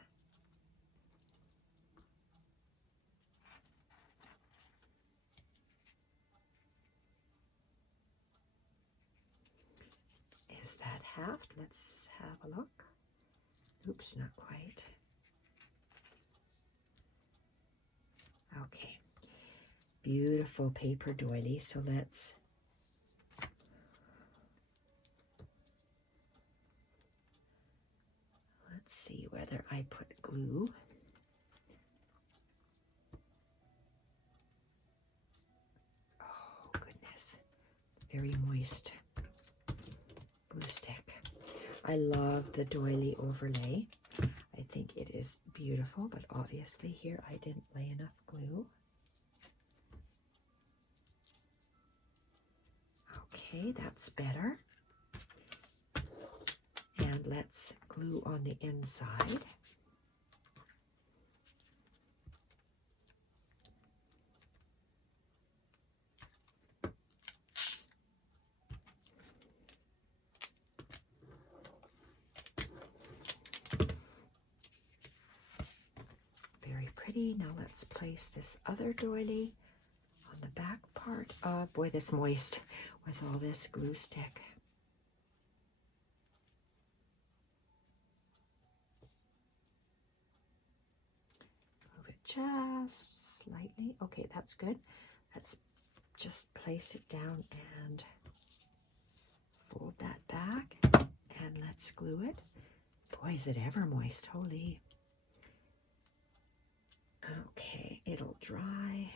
Is that half? Let's have a look. Oops, not quite. Okay, beautiful paper doily. So let's see whether I put glue. Oh goodness, very moist glue stick. I love the doily overlay. I think it is beautiful, but obviously here I didn't lay enough glue. Okay, that's better. let's glue on the inside. Very pretty. Now let's place this other doily on the back part. Oh boy, that's moist with all this glue stick. Move it just slightly. Okay, that's good. Let's just place it down and fold that back, and let's glue it. Boy, is it ever moist. Holy. Okay, it'll dry.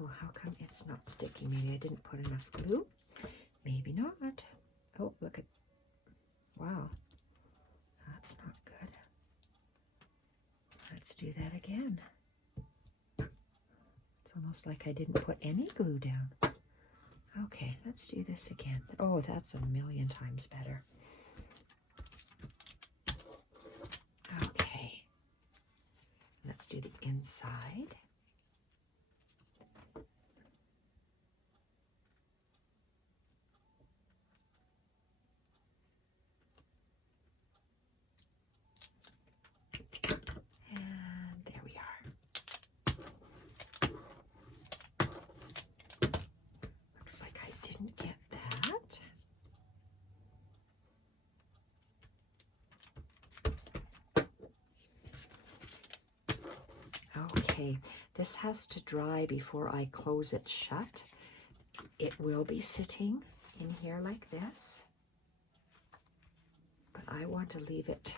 Oh, how come it's not sticking? Maybe I didn't put enough glue. Maybe not. Oh, look at, wow, that's not good. Let's do that again. It's almost like I didn't put any glue down. Okay, let's do this again. Oh, that's a million times better. Okay, let's do the inside. And there we are. Looks like I didn't get that. Okay, this has to dry before I close it shut. It will be sitting in here like this, but I want to leave it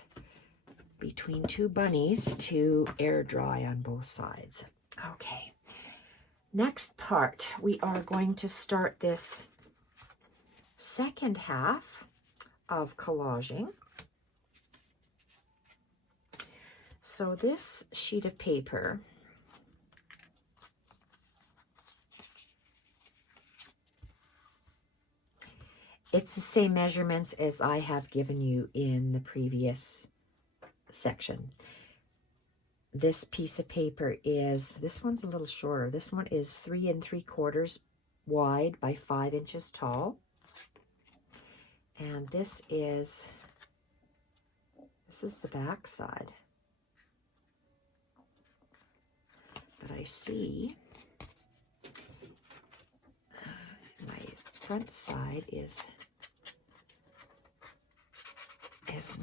between two bunnies to air dry on both sides. Okay, next part, we are going to start this second half of collaging. So this sheet of paper, it's the same measurements as I have given you in the previous section. This piece of paper is, this one's a little shorter. This one is 3 3/4 wide by 5 inches tall. And this is the back side. But I see my front side is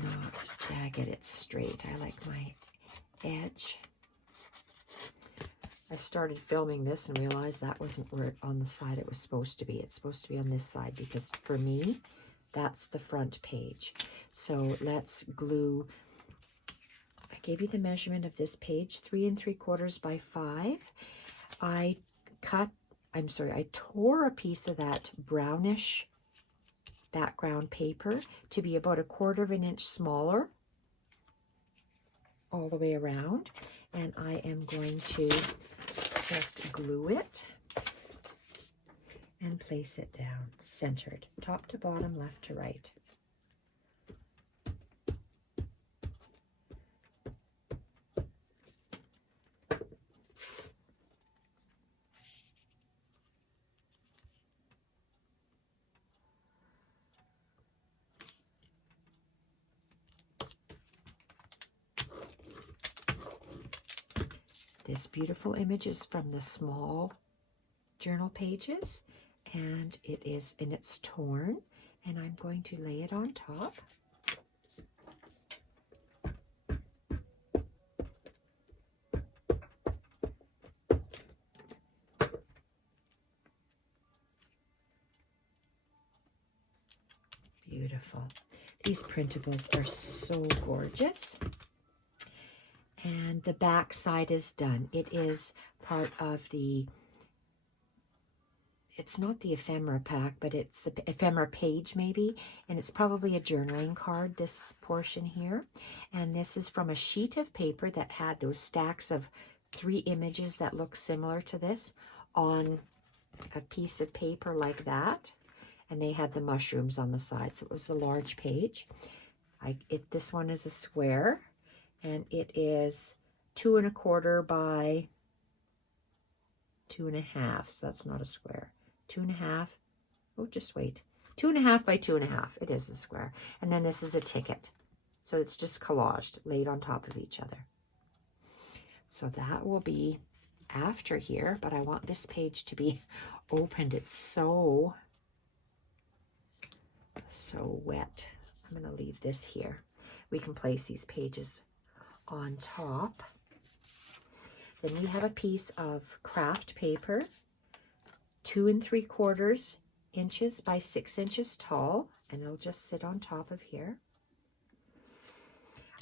not jagged, it's straight. I like my edge. I started filming this and realized that wasn't where on the side it was supposed to be. It's supposed to be on this side because for me, that's the front page. So let's glue. I gave you the measurement of this page, 3 3/4 by 5. I tore a piece of that brownish background paper to be about 1/4 inch smaller all the way around, and I am going to just glue it and place it down, centered, top to bottom, left to right. This beautiful image is from the small journal pages, and it's torn, and I'm going to lay it on top. Beautiful. These printables are so gorgeous. And the back side is done. It is part of the, it's not the ephemera pack, but it's the ephemera page maybe, and it's probably a journaling card, this portion here. And this is from a sheet of paper that had those stacks of 3 images that look similar to this on a piece of paper like that, and they had the mushrooms on the side, so it was a large page. This one is a square, and it is 2 1/4 by 2 1/2, so that's not a square. 2 1/2. Oh, just wait. 2 1/2 by 2 1/2. It is a square. And then this is a ticket. So it's just collaged, laid on top of each other. So that will be after here, but I want this page to be opened. It's so wet. I'm going to leave this here. We can place these pages on top. Then we have a piece of craft paper, 2 3/4 inches by 6 inches tall, and it'll just sit on top of here.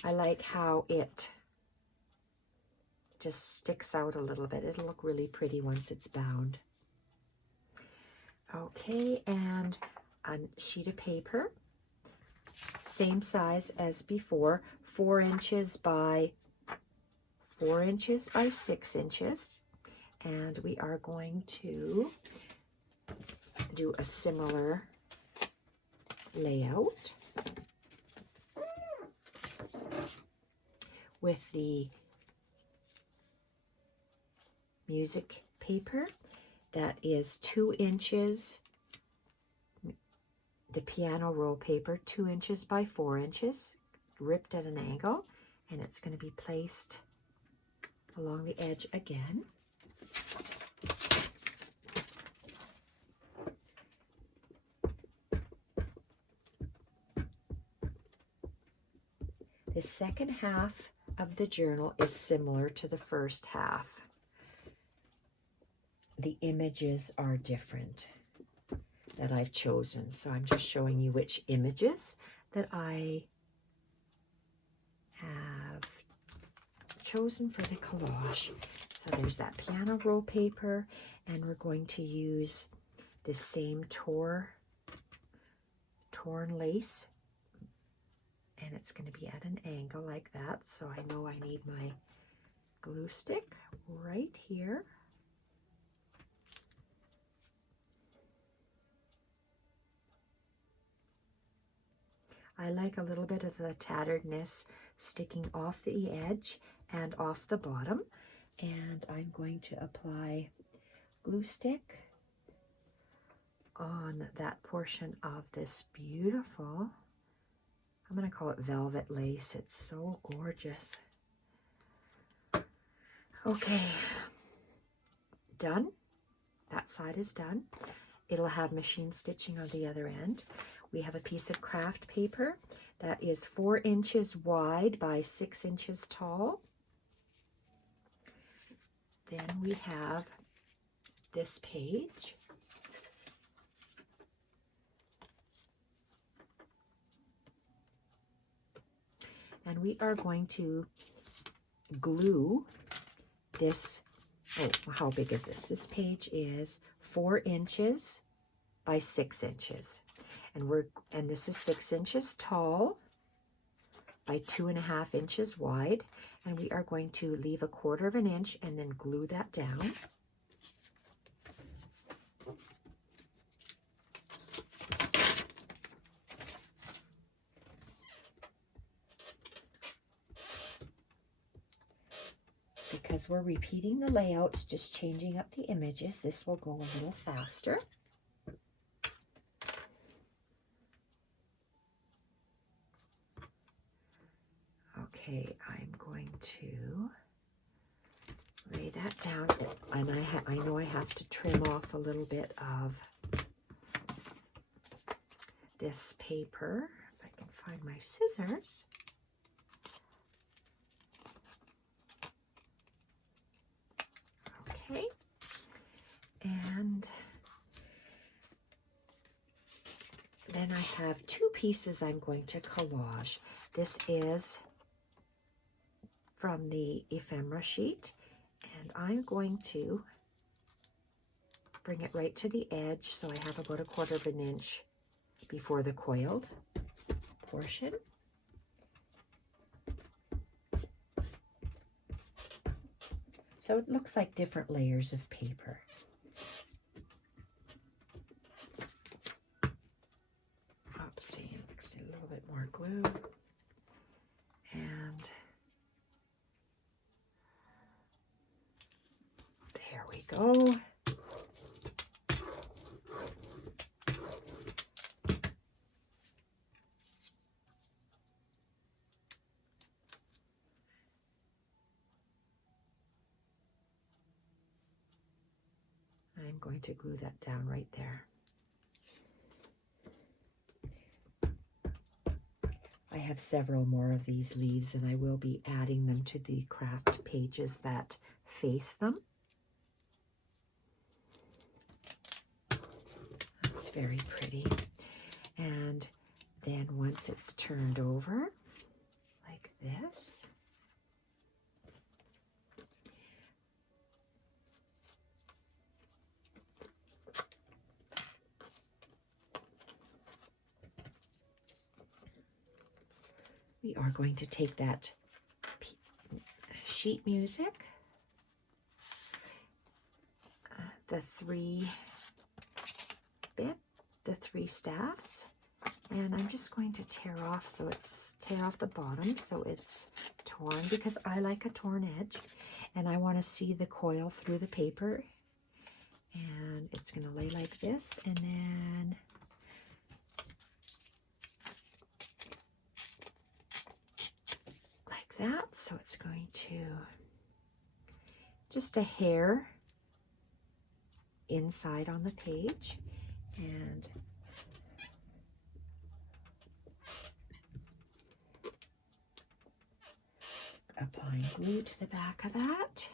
I like how it just sticks out a little bit. It'll look really pretty once it's bound. Okay, and a sheet of paper, same size as before, 4 inches by 4 inches by 6 inches. And we are going to do a similar layout with the music paper. That is 2 inches, the piano roll paper, 2 inches by 4 inches, ripped at an angle, and it's going to be placed along the edge again. The second half of the journal is similar to the first half. The images are different that I've chosen, so I'm just showing you which images that I have chosen for the collage. So there's that piano roll paper, and we're going to use the same torn lace, and it's going to be at an angle like that. So I know I need my glue stick right here. I like a little bit of the tatteredness sticking off the edge and off the bottom. And I'm going to apply glue stick on that portion of this beautiful, I'm going to call it velvet lace. It's so gorgeous. Okay, done. That side is done. It'll have machine stitching on the other end. We have a piece of craft paper that is 4 inches wide by 6 inches tall. Then we have this page. And we are going to glue this. Oh, how big is this? This page is 4 inches by 6 inches. And this is 6 inches tall by 2 1/2 inches wide. And we are going to leave 1/4 inch and then glue that down. Because we're repeating the layouts, just changing up the images, this will go a little faster. Okay, I'm going to lay that down, and I know I have to trim off a little bit of this paper, if I can find my scissors. Okay, and then I have 2 pieces I'm going to collage. This is from the ephemera sheet, and I'm going to bring it right to the edge, so I have about 1/4 inch before the coiled portion. So it looks like different layers of paper. go. I'm going to glue that down right there. I have several more of these leaves, and I will be adding them to the craft pages that face them. That's very pretty. And then once it's turned over, like this, we are going to take that sheet music, the three staffs, and I'm just going to tear off the bottom so it's torn, because I like a torn edge and I want to see the coil through the paper. And it's going to lay like this, and then like that. So it's going to just a hair inside on the page, and applying glue to the back of that.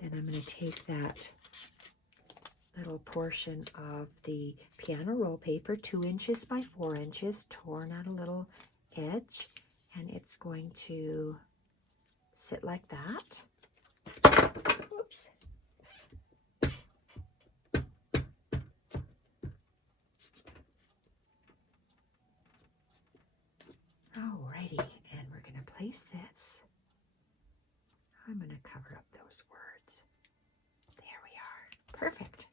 Then I'm going to take that little portion of the piano roll paper, 2 inches by 4 inches, torn out a little edge, and it's going to sit like that. Whoops. Alrighty, and we're going to place this. I'm going to cover up those words. There we are. Perfect.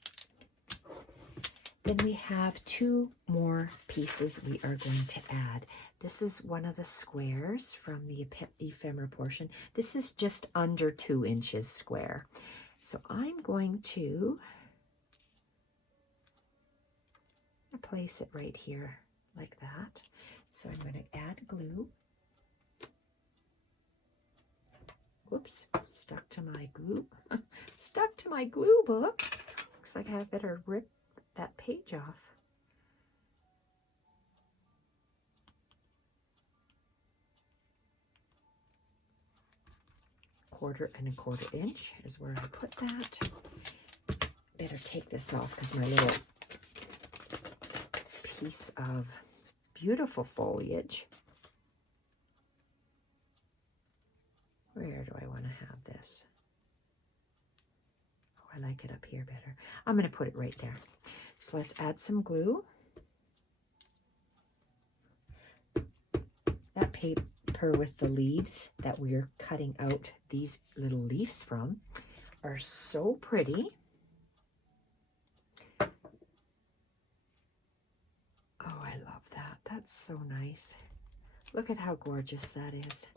Then we have 2 more pieces we are going to add. This is one of the squares from the ephemera portion. This is just under 2 inches square. So I'm going to place it right here like that. So I'm going to add glue. Whoops, stuck to my glue. Stuck to my glue book. Looks like I better rip that page off. Quarter and a quarter inch is where I put that. Better take this off because my little piece of beautiful foliage. Where do I want to have this? Oh, I like it up here better. I'm going to put it right there. So let's add some glue. That paper with the leaves that we are cutting out these little leaves from are so pretty. Oh, I love that. That's so nice. Look at how gorgeous that is.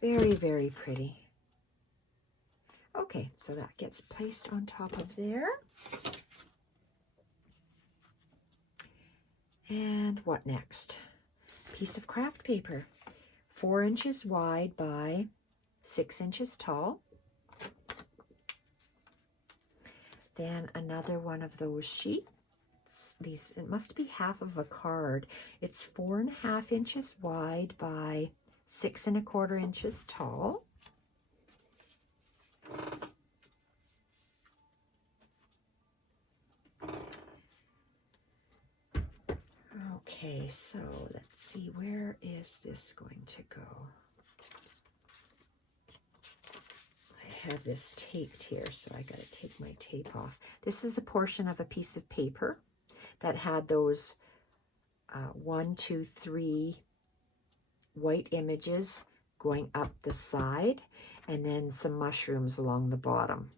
Very, very pretty. Okay, so that gets placed on top of there. And what next? Piece of craft paper, 4 inches wide by 6 inches tall. Then another one of those sheets. These, it must be half of a card. It's 4.5 inches wide by 6 1/4 inches tall. Okay, so let's see, where is this going to go? I have this taped here, so I got to take my tape off. This is a portion of a piece of paper that had those 1, 2, 3 white images going up the side, and then some mushrooms along the bottom.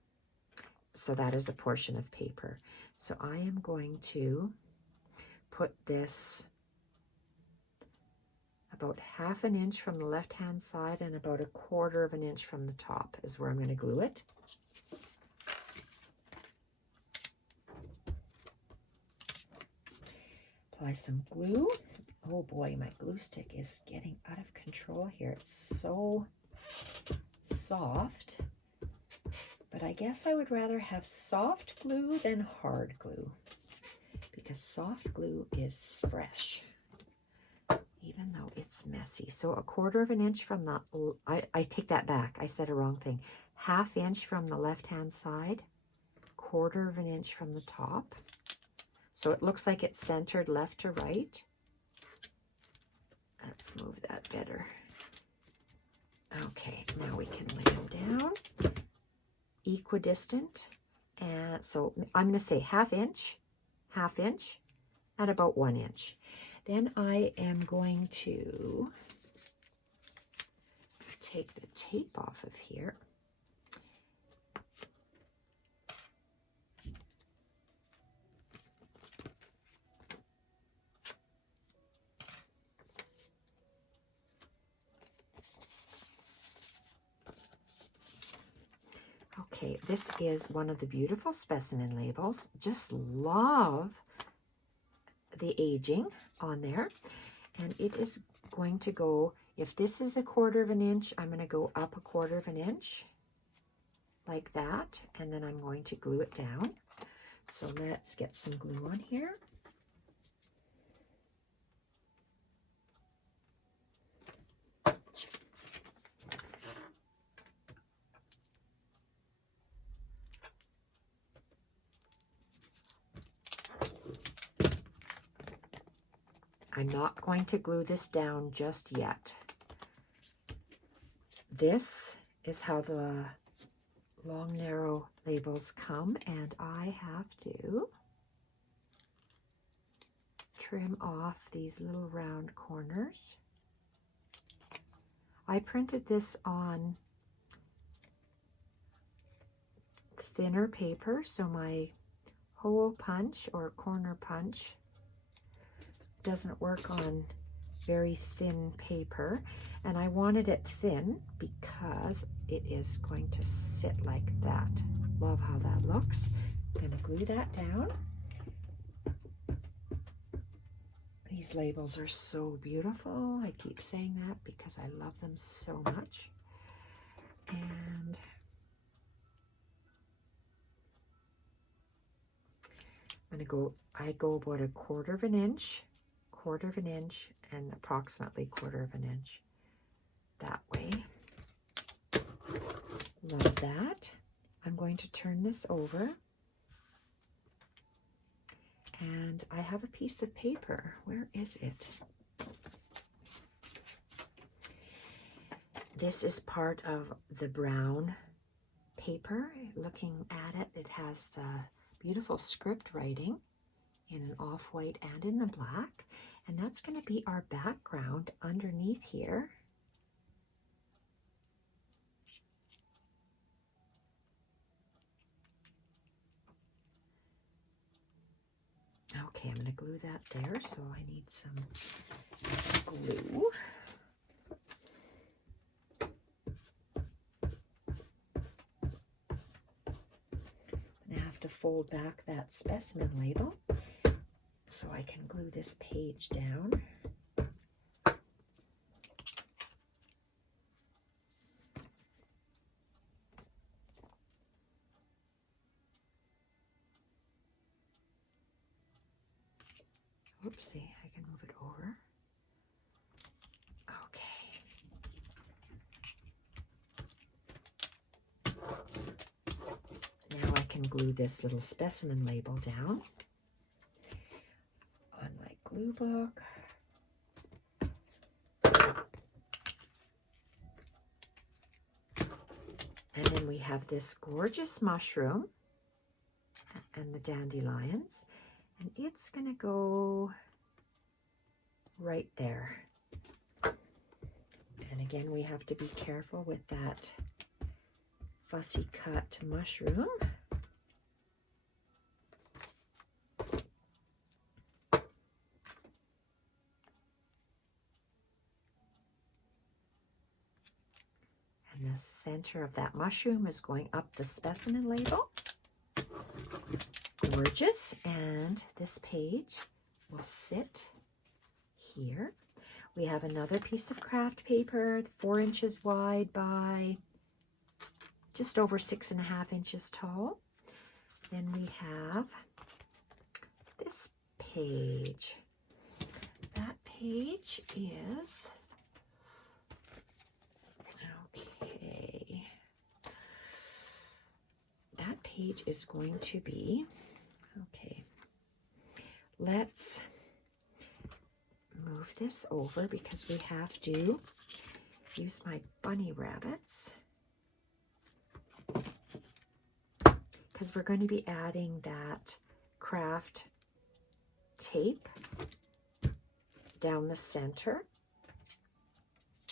So that is a portion of paper. So I am going to put this about 1/2 inch from the left-hand side and about 1/4 inch from the top is where I'm going to glue it. Apply some glue. Oh boy, my glue stick is getting out of control here. It's so soft. But I guess I would rather have soft glue than hard glue, because soft glue is fresh, even though it's messy. So 1/4 inch from the, I take that back. I said a wrong thing. 1/2 inch from the left-hand side, 1/4 inch from the top. So it looks like it's centered left to right. Let's move that better. Okay, now we can lay them down. Equidistant. And so I'm going to say 1/2 inch, 1/2 inch, and about 1 inch. Then I am going to take the tape off of here. Okay, this is one of the beautiful specimen labels. Just love the aging on there. And it is going to go, if this is 1/4 inch, I'm going to go up 1/4 inch like that. And then I'm going to glue it down. So let's get some glue on here. I'm not going to glue this down just yet. This is how the long, narrow labels come, and I have to trim off these little round corners. I printed this on thinner paper, so my hole punch or corner punch doesn't work on very thin paper, and I wanted it thin because it is going to sit like that. Love how that looks. I'm going to glue that down. These labels are so beautiful. I keep saying that because I love them so much. And I'm going to go, I go about 1/4 inch, 1/4 inch, and approximately 1/4 inch that way. Love that. I'm going to turn this over, and I have a piece of paper. Where is it? This is part of the brown paper. Looking at it, it has the beautiful script writing in an off-white and in the black, and that's going to be our background underneath here. Okay, I'm going to glue that there, so I need some glue. I have to fold back that specimen label so I can glue this page down. Oopsie, I can move it over. Okay. Now I can glue this little specimen label down on my glue book. And then we have this gorgeous mushroom and the dandelions, and it's going to go right there. And again, we have to be careful with that fussy cut mushroom. And the center of that mushroom is going up the specimen label. Gorgeous. And this page will sit here. We have another piece of craft paper, 4 inches wide by just over 6.5 inches tall. Then we have this page. That page is, okay, that page is going to be, okay, let's move this over because we have to use my bunny rabbits, because we're going to be adding that craft tape down the center.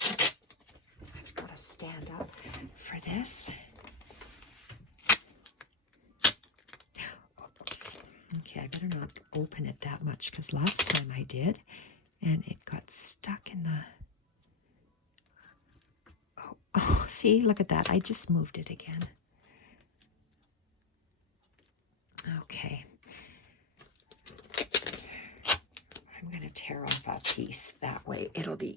I've got to stand up for this. Oops. Okay, I better not open it that much because last time I did and it got stuck in the... Oh, see, look at that. I just moved it again. Okay. I'm going to tear off a piece. That way it'll be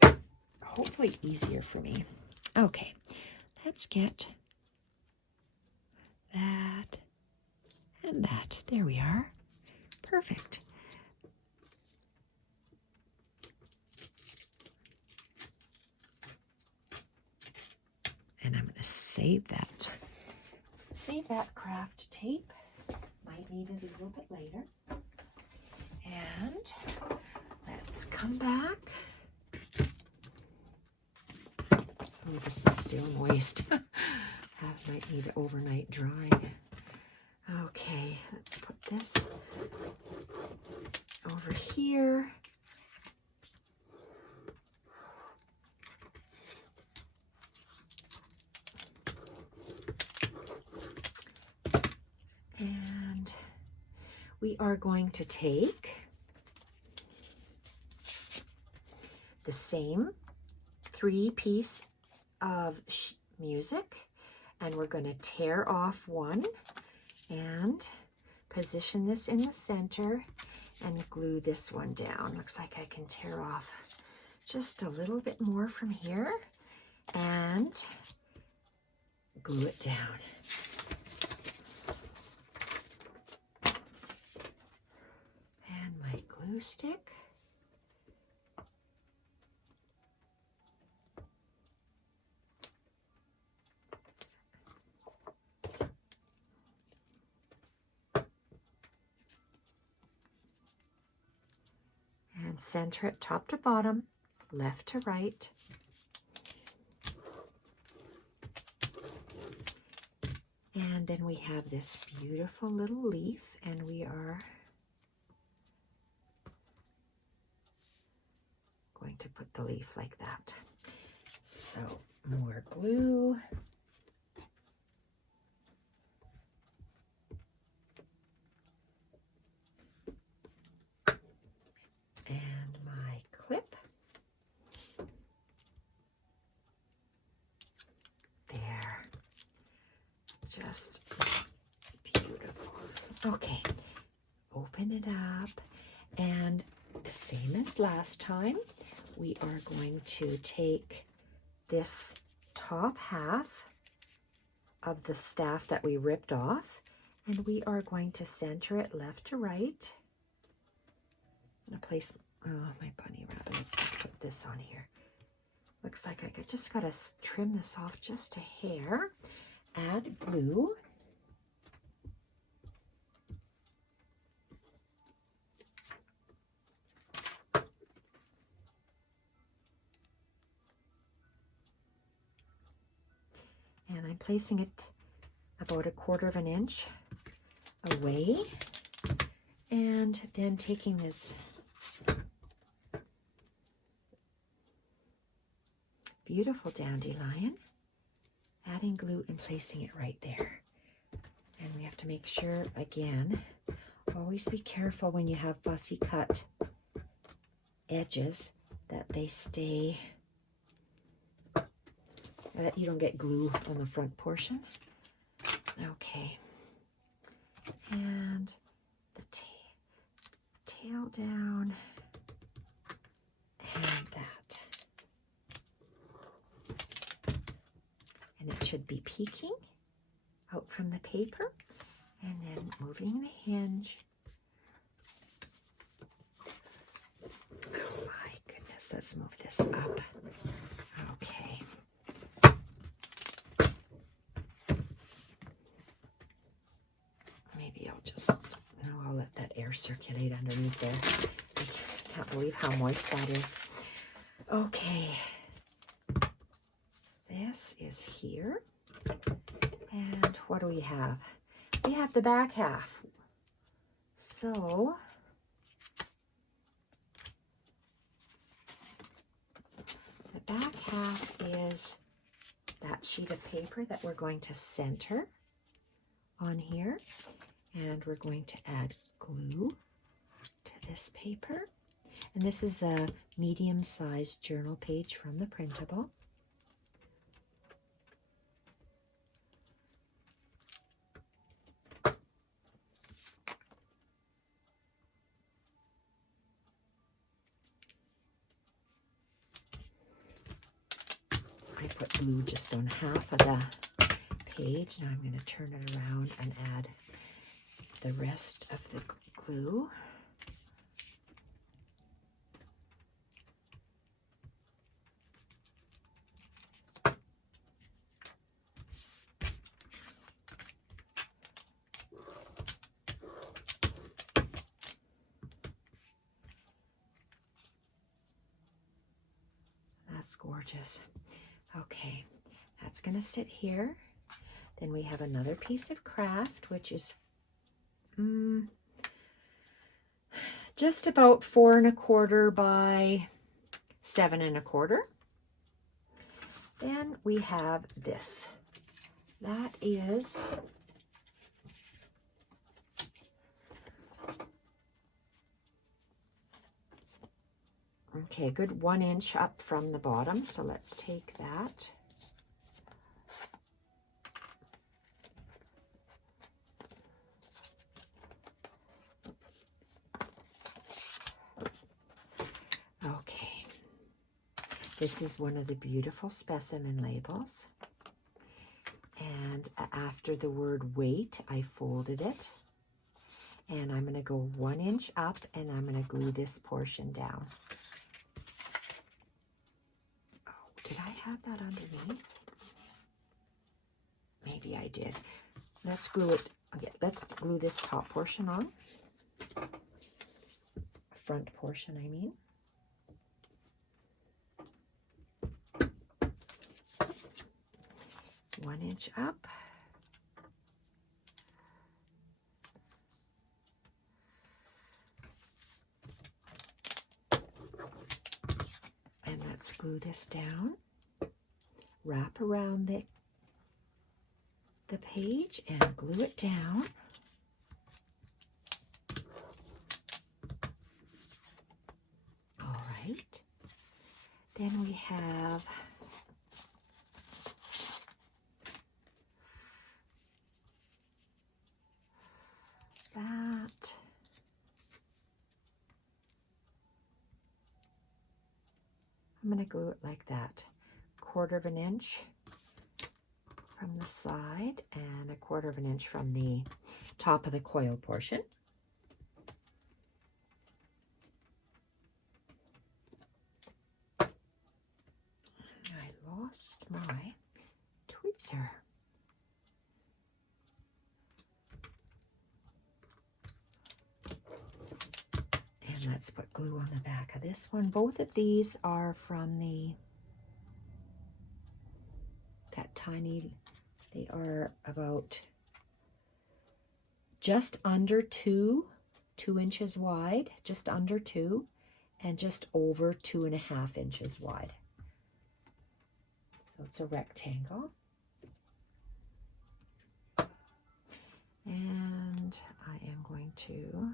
hopefully easier for me. Okay, let's get that and that. There we are. Perfect. And I'm going to save that. Save that craft tape. Might need it a little bit later. And let's come back. Oh, this is still moist. I might need it overnight drying. Okay, let's put this over here. And we are going to take the same 3-piece of music, and we're going to tear off one and position this in the center and glue this one down. Looks like I can tear off just a little bit more from here and glue it down. And my glue stick. And center it top to bottom, left to right. And then we have this beautiful little leaf, and we are going to put the leaf like that. So more glue. And my clip. There. Just beautiful. Okay, open it up, and the same as last time, we are going to take this top half of the staff that we ripped off, and we are going to center it left to right. I'm going to place, my bunny rabbit. Let's just put this on here. Looks like I just got to trim this off just a hair. Add glue. And I'm placing it about 1/4 inch away. And then taking this beautiful dandelion, adding glue and placing it right there. And we have to make sure, again, always be careful when you have fussy cut edges that they stay that you don't get glue on the front portion. Okay. And the tail down and that. And it should be peeking out from the paper, and then moving the hinge. Oh my goodness, let's move this up. Okay. Maybe I'll just, no, I'll let that air circulate underneath there. I can't believe how moist that is. Okay. This is here. And what do we have? We have the back half. So the back half is that sheet of paper that we're going to center on here. And we're going to add glue to this paper. And this is a medium-sized journal page from the printable. I put glue just on half of the page. Now I'm going to turn it around and add the rest of the glue. That's gorgeous. Okay, that's going to sit here. Then we have another piece of craft, which is just about 4 1/4 by 7 1/4. Then we have this. That is okay, a good 1 inch up from the bottom. So let's take that. Okay, this is one of the beautiful specimen labels, and after the word wait, I folded it, and I'm going to go 1 inch up, and I'm going to glue this portion down. Oh, did I have that underneath? Maybe I did. Let's glue it. Okay, let's glue this top portion on. Front portion, I mean. One inch up. And let's glue this down. Wrap around the page and glue it down. All right. Then we have that. I'm going to glue it like that. 1/4 inch from the side and 1/4 inch from the top of the coil portion. I lost my tweezer. And let's put glue on the back of this one. Both of these are from that tiny, they are about just under 2 inches wide, just under 2, and just over 2.5 inches wide. So it's a rectangle. And I am going to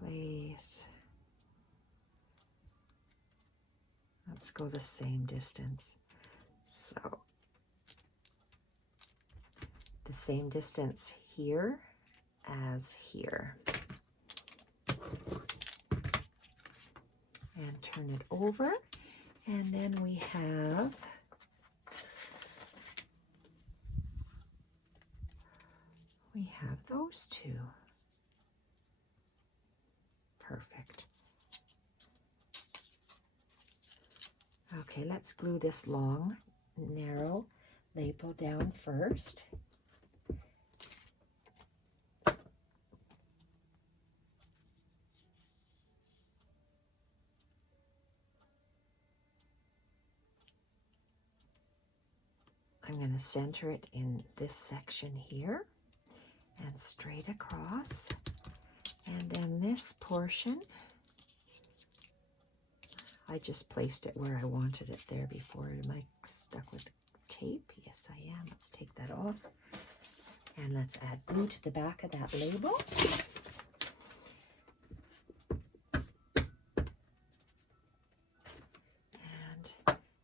place, let's go the same distance. the same distance here as here. And turn it over. And then we have those two. Perfect. Okay, let's glue this long, narrow label down first. I'm going to center it in this section here and straight across. And then this portion, I just placed it where I wanted it there before. Am I stuck with tape? Yes, I am. Let's take that off. And let's add glue to the back of that label. And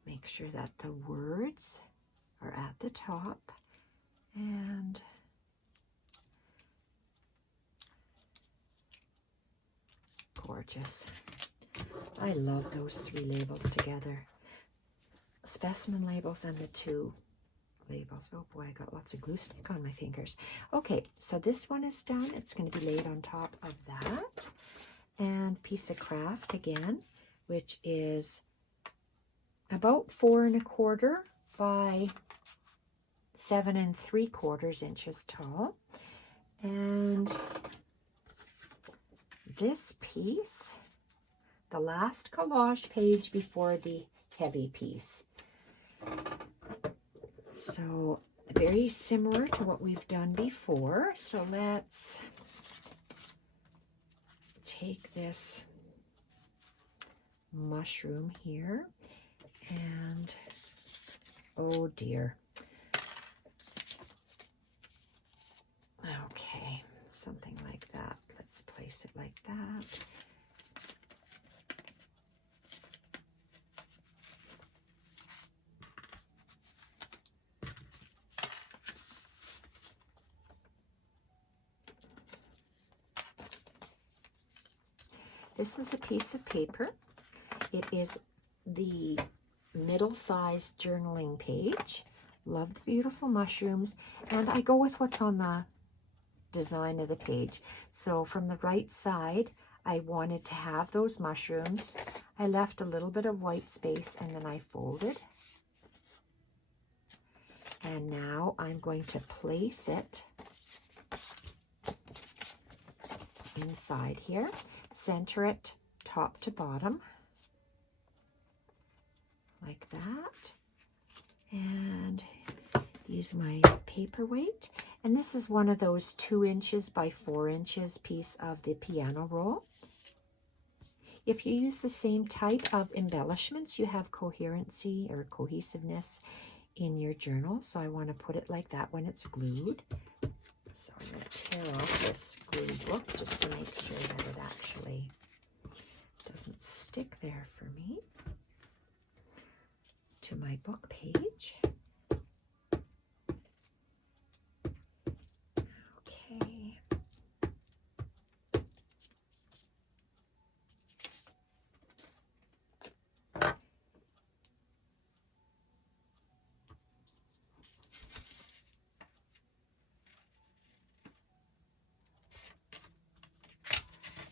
make sure that the words are at the top. And gorgeous. I love those three labels together. Specimen labels and the two labels. Oh boy, I got lots of glue stick on my fingers. Okay, so this one is done. It's going to be laid on top of that. And piece of craft again, which is about 4 1/4 by 7 3/4 inches tall. And this piece, the last collage page before the heavy piece. So very similar to what we've done before. So let's take this mushroom here and, oh dear. Okay, something like that. Let's place it like that. This is a piece of paper. It is the middle-sized journaling page. Love the beautiful mushrooms. And I go with what's on the design of the page. So from the right side, I wanted to have those mushrooms. I left a little bit of white space and then I folded. And now I'm going to place it inside here. Center it top to bottom, like that. And use my paperweight. And this is one of those 2 inches by 4 inches piece of the piano roll. If you use the same type of embellishments, you have coherency or cohesiveness in your journal. So I want to put it like that when it's glued. So I'm going to tear off this glue book just to make sure that it actually doesn't stick there for me to my book page. Okay.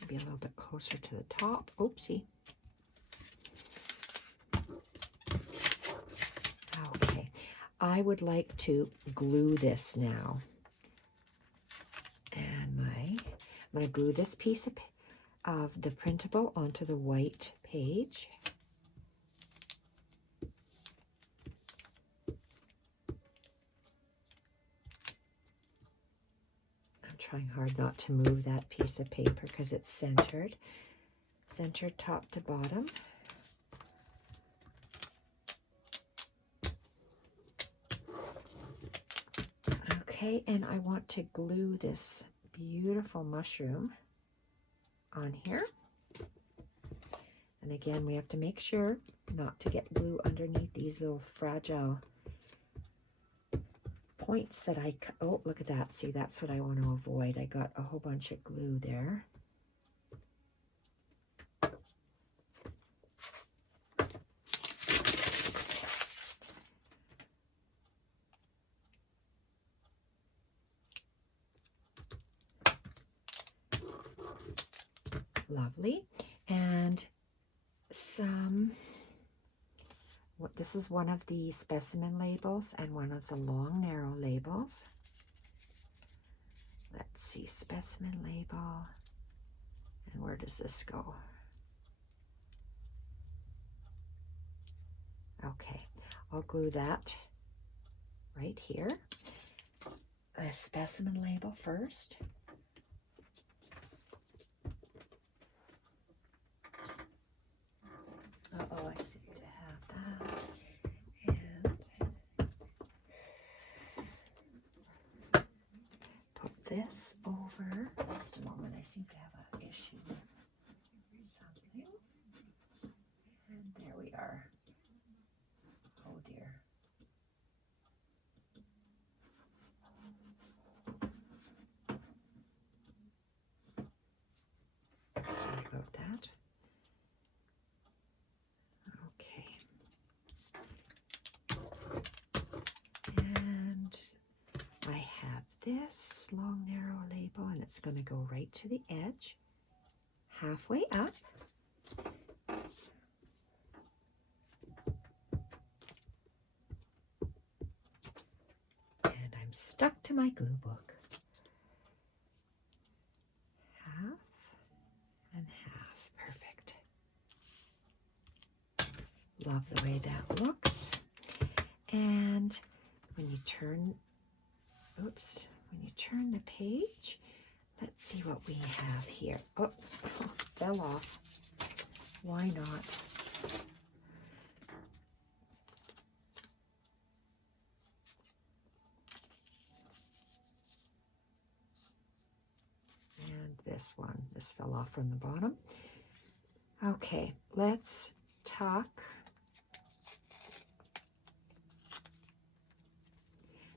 Maybe a little bit closer to the top. Oopsie. Okay. I would like to glue this now. And I'm going to glue this piece of the printable onto the white page. I'm trying hard not to move that piece of paper because it's centered top to bottom. Okay, and I want to glue this beautiful mushroom on here. And again, we have to make sure not to get glue underneath these little fragile points that oh, look at that. See, that's what I want to avoid. I got a whole bunch of glue there. Lovely. And this is one of the specimen labels and one of the long narrow labels. Let's see, specimen label. And where does this go? Okay, I'll glue that right here. A specimen label first. Uh-oh, I seem to have that. And put this over. Just a moment, I seem to have an issue with something. And there we are. Oh dear. Sorry about that. This long narrow label, and it's going to go right to the edge, halfway up. And I'm stuck to my glue book. Half and half. Perfect. Love the way that looks. And when you turn, oops, when you turn the page, let's see what we have here. Oh, fell off. Why not? And this one, this fell off from the bottom. Okay, let's tuck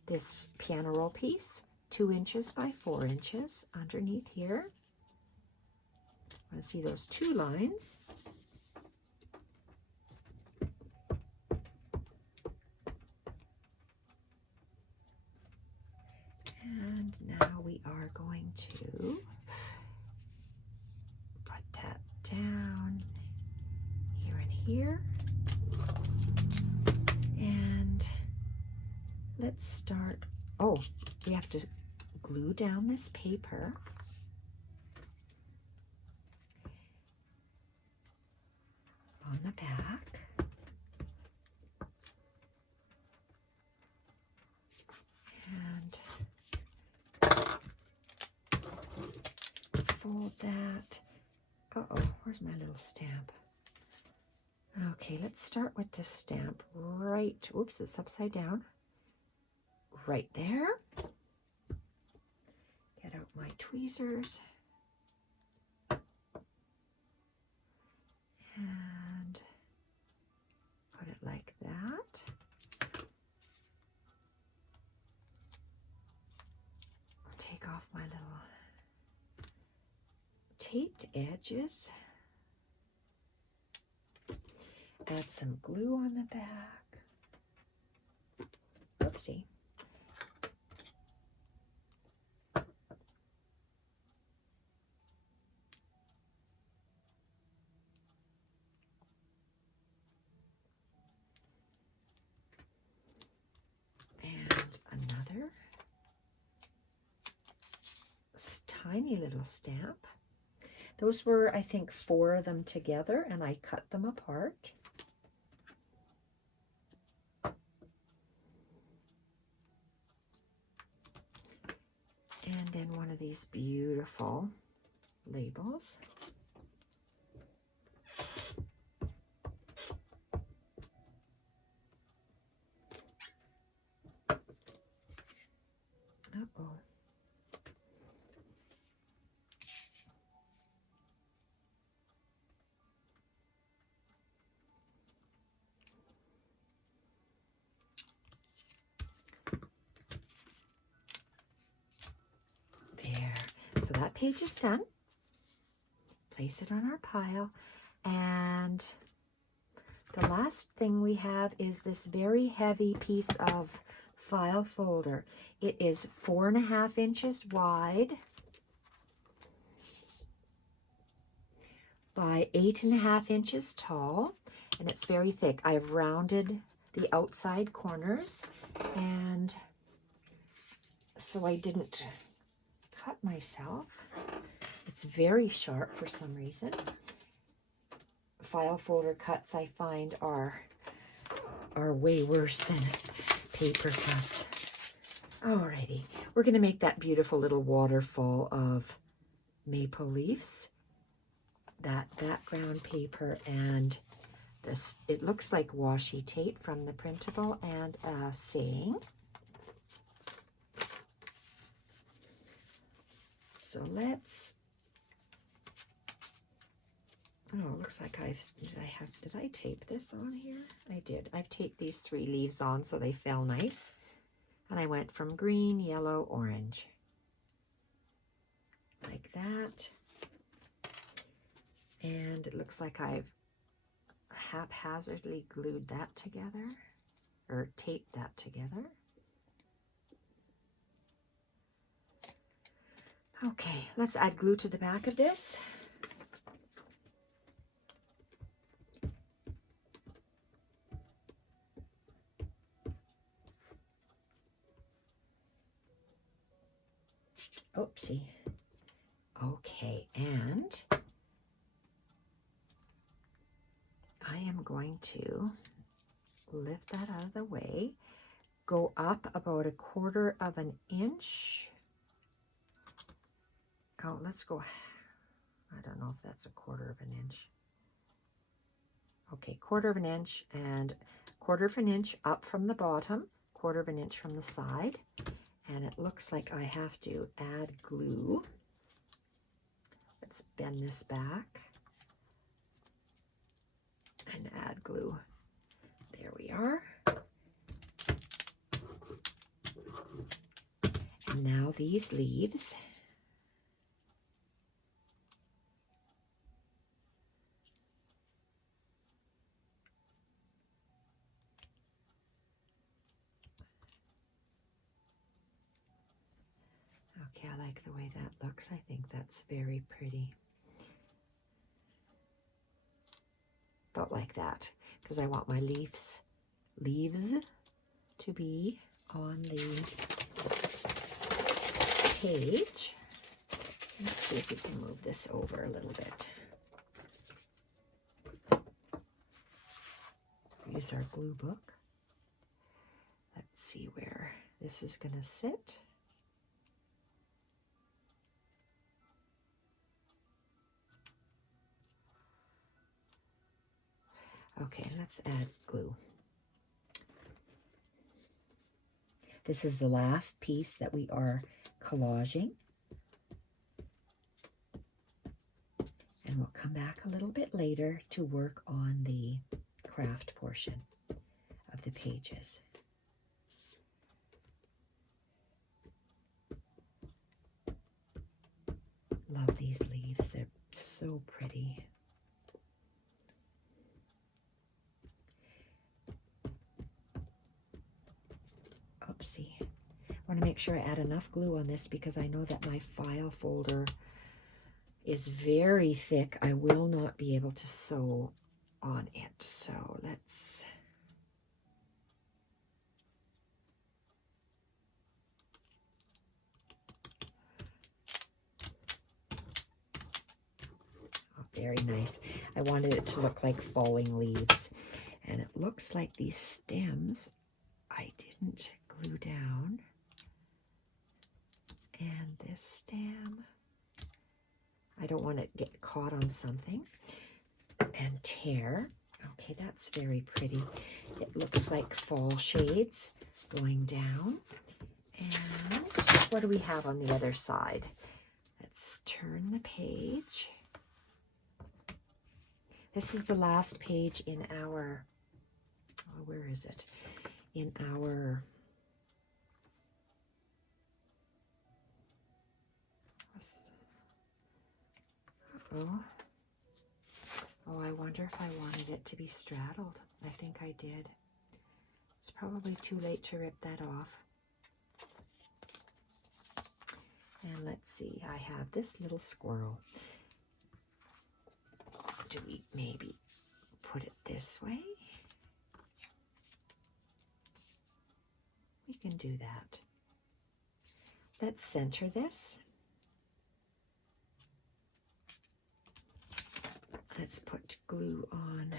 this piano roll piece 2 inches by 4 inches underneath here. I want to see those 2 lines. And now we are going to put that down here and here. And let's start. Oh, we have to glue down this paper. On the back. And fold that. Uh-oh, where's my little stamp? Okay, let's start with this stamp right, oops, it's upside down. Right there. Get out my tweezers. And put it like that. I'll take off my little taped edges. Add some glue on the back. Oopsie. Another tiny little stamp. Those were, I think, 4 of them together, and I cut them apart. And then one of these beautiful labels. Uh-oh. that page is done. Place it on our pile. And the last thing we have is this very heavy piece of file folder. It is 4.5 inches wide by 8.5 inches tall, and it's very thick. I've rounded the outside corners, and so I didn't cut myself. It's very sharp for some reason. File folder cuts, I find, are way worse than paper cuts. Alrighty, we're going to make that beautiful little waterfall of maple leaves. That background paper and this, it looks like washi tape from the printable, and a saying. So let's, oh, it looks like did I tape this on here? I did. I've taped these 3 leaves on so they fell nice. And I went from green, yellow, orange. Like that. And it looks like I've haphazardly glued that together, or taped that together. Okay, let's add glue to the back of this. Oopsie. Okay, and I am going to lift that out of the way, go up about 1/4 of an inch. Oh, let's go, I don't know if that's 1/4 of an inch. Okay, 1/4 of an inch, and 1/4 of an inch up from the bottom, 1/4 of an inch from the side. And it looks like I have to add glue. Let's bend this back and add glue. There we are. And now these leaves. Okay, I like the way that looks. I think that's very pretty. About like that, because I want my leaves to be on the page. Let's see if we can move this over a little bit. Use our glue book. Let's see where this is going to sit. Okay, let's add glue. This is the last piece that we are collaging. And we'll come back a little bit later to work on the craft portion of the pages. Love these leaves. They're so pretty. Oopsie. I want to make sure I add enough glue on this because I know that my file folder is very thick. I will not be able to sew on it. So let's... Oh, very nice. I wanted it to look like falling leaves. And it looks like these stems I didn't glue down. And this stem, I don't want it to get caught on something and tear. Okay, that's very pretty. It looks like fall shades going down. And what do we have on the other side? Let's turn the page. This is the last page in our, oh, where is it? In our, Oh, I wonder if I wanted it to be straddled. I think I did. It's probably too late to rip that off. And let's see, I have this little squirrel. Do we maybe put it this way? We can do that. Let's center this. Let's put glue on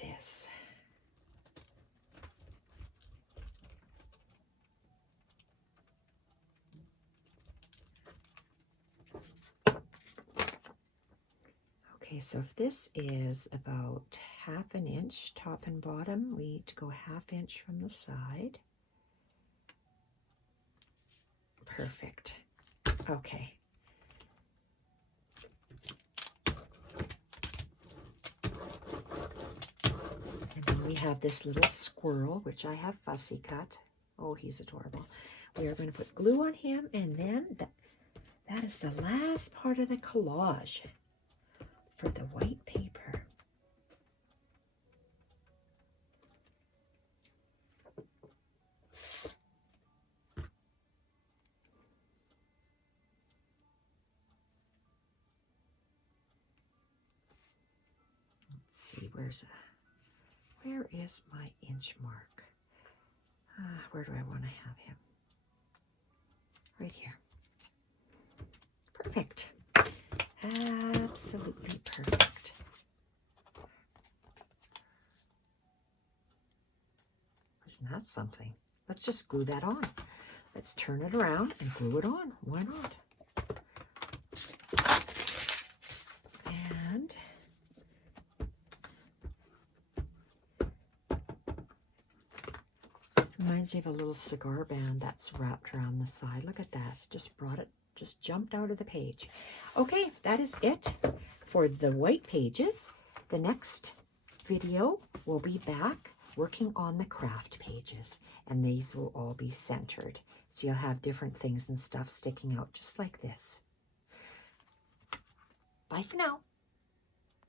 this. Okay, so if this is about 1/2 inch top and bottom, we need to go 1/2 inch from the side. Perfect. Okay. And then we have this little squirrel, which I have fussy cut. Oh, he's adorable. We are going to put glue on him, and then that is the last part of the collage for the white paper. Let's see, where is my inch mark? Where do I want to have him? Right here. Perfect. Absolutely perfect. Isn't that something? Let's just glue that on. Let's turn it around and glue it on. Why not? And reminds me of a little cigar band that's wrapped around the side. Look at that. Just jumped out of the page. Okay, that is it for the white pages. The next video will be back working on the craft pages, and these will all be centered. So you'll have different things and stuff sticking out just like this. Bye for now.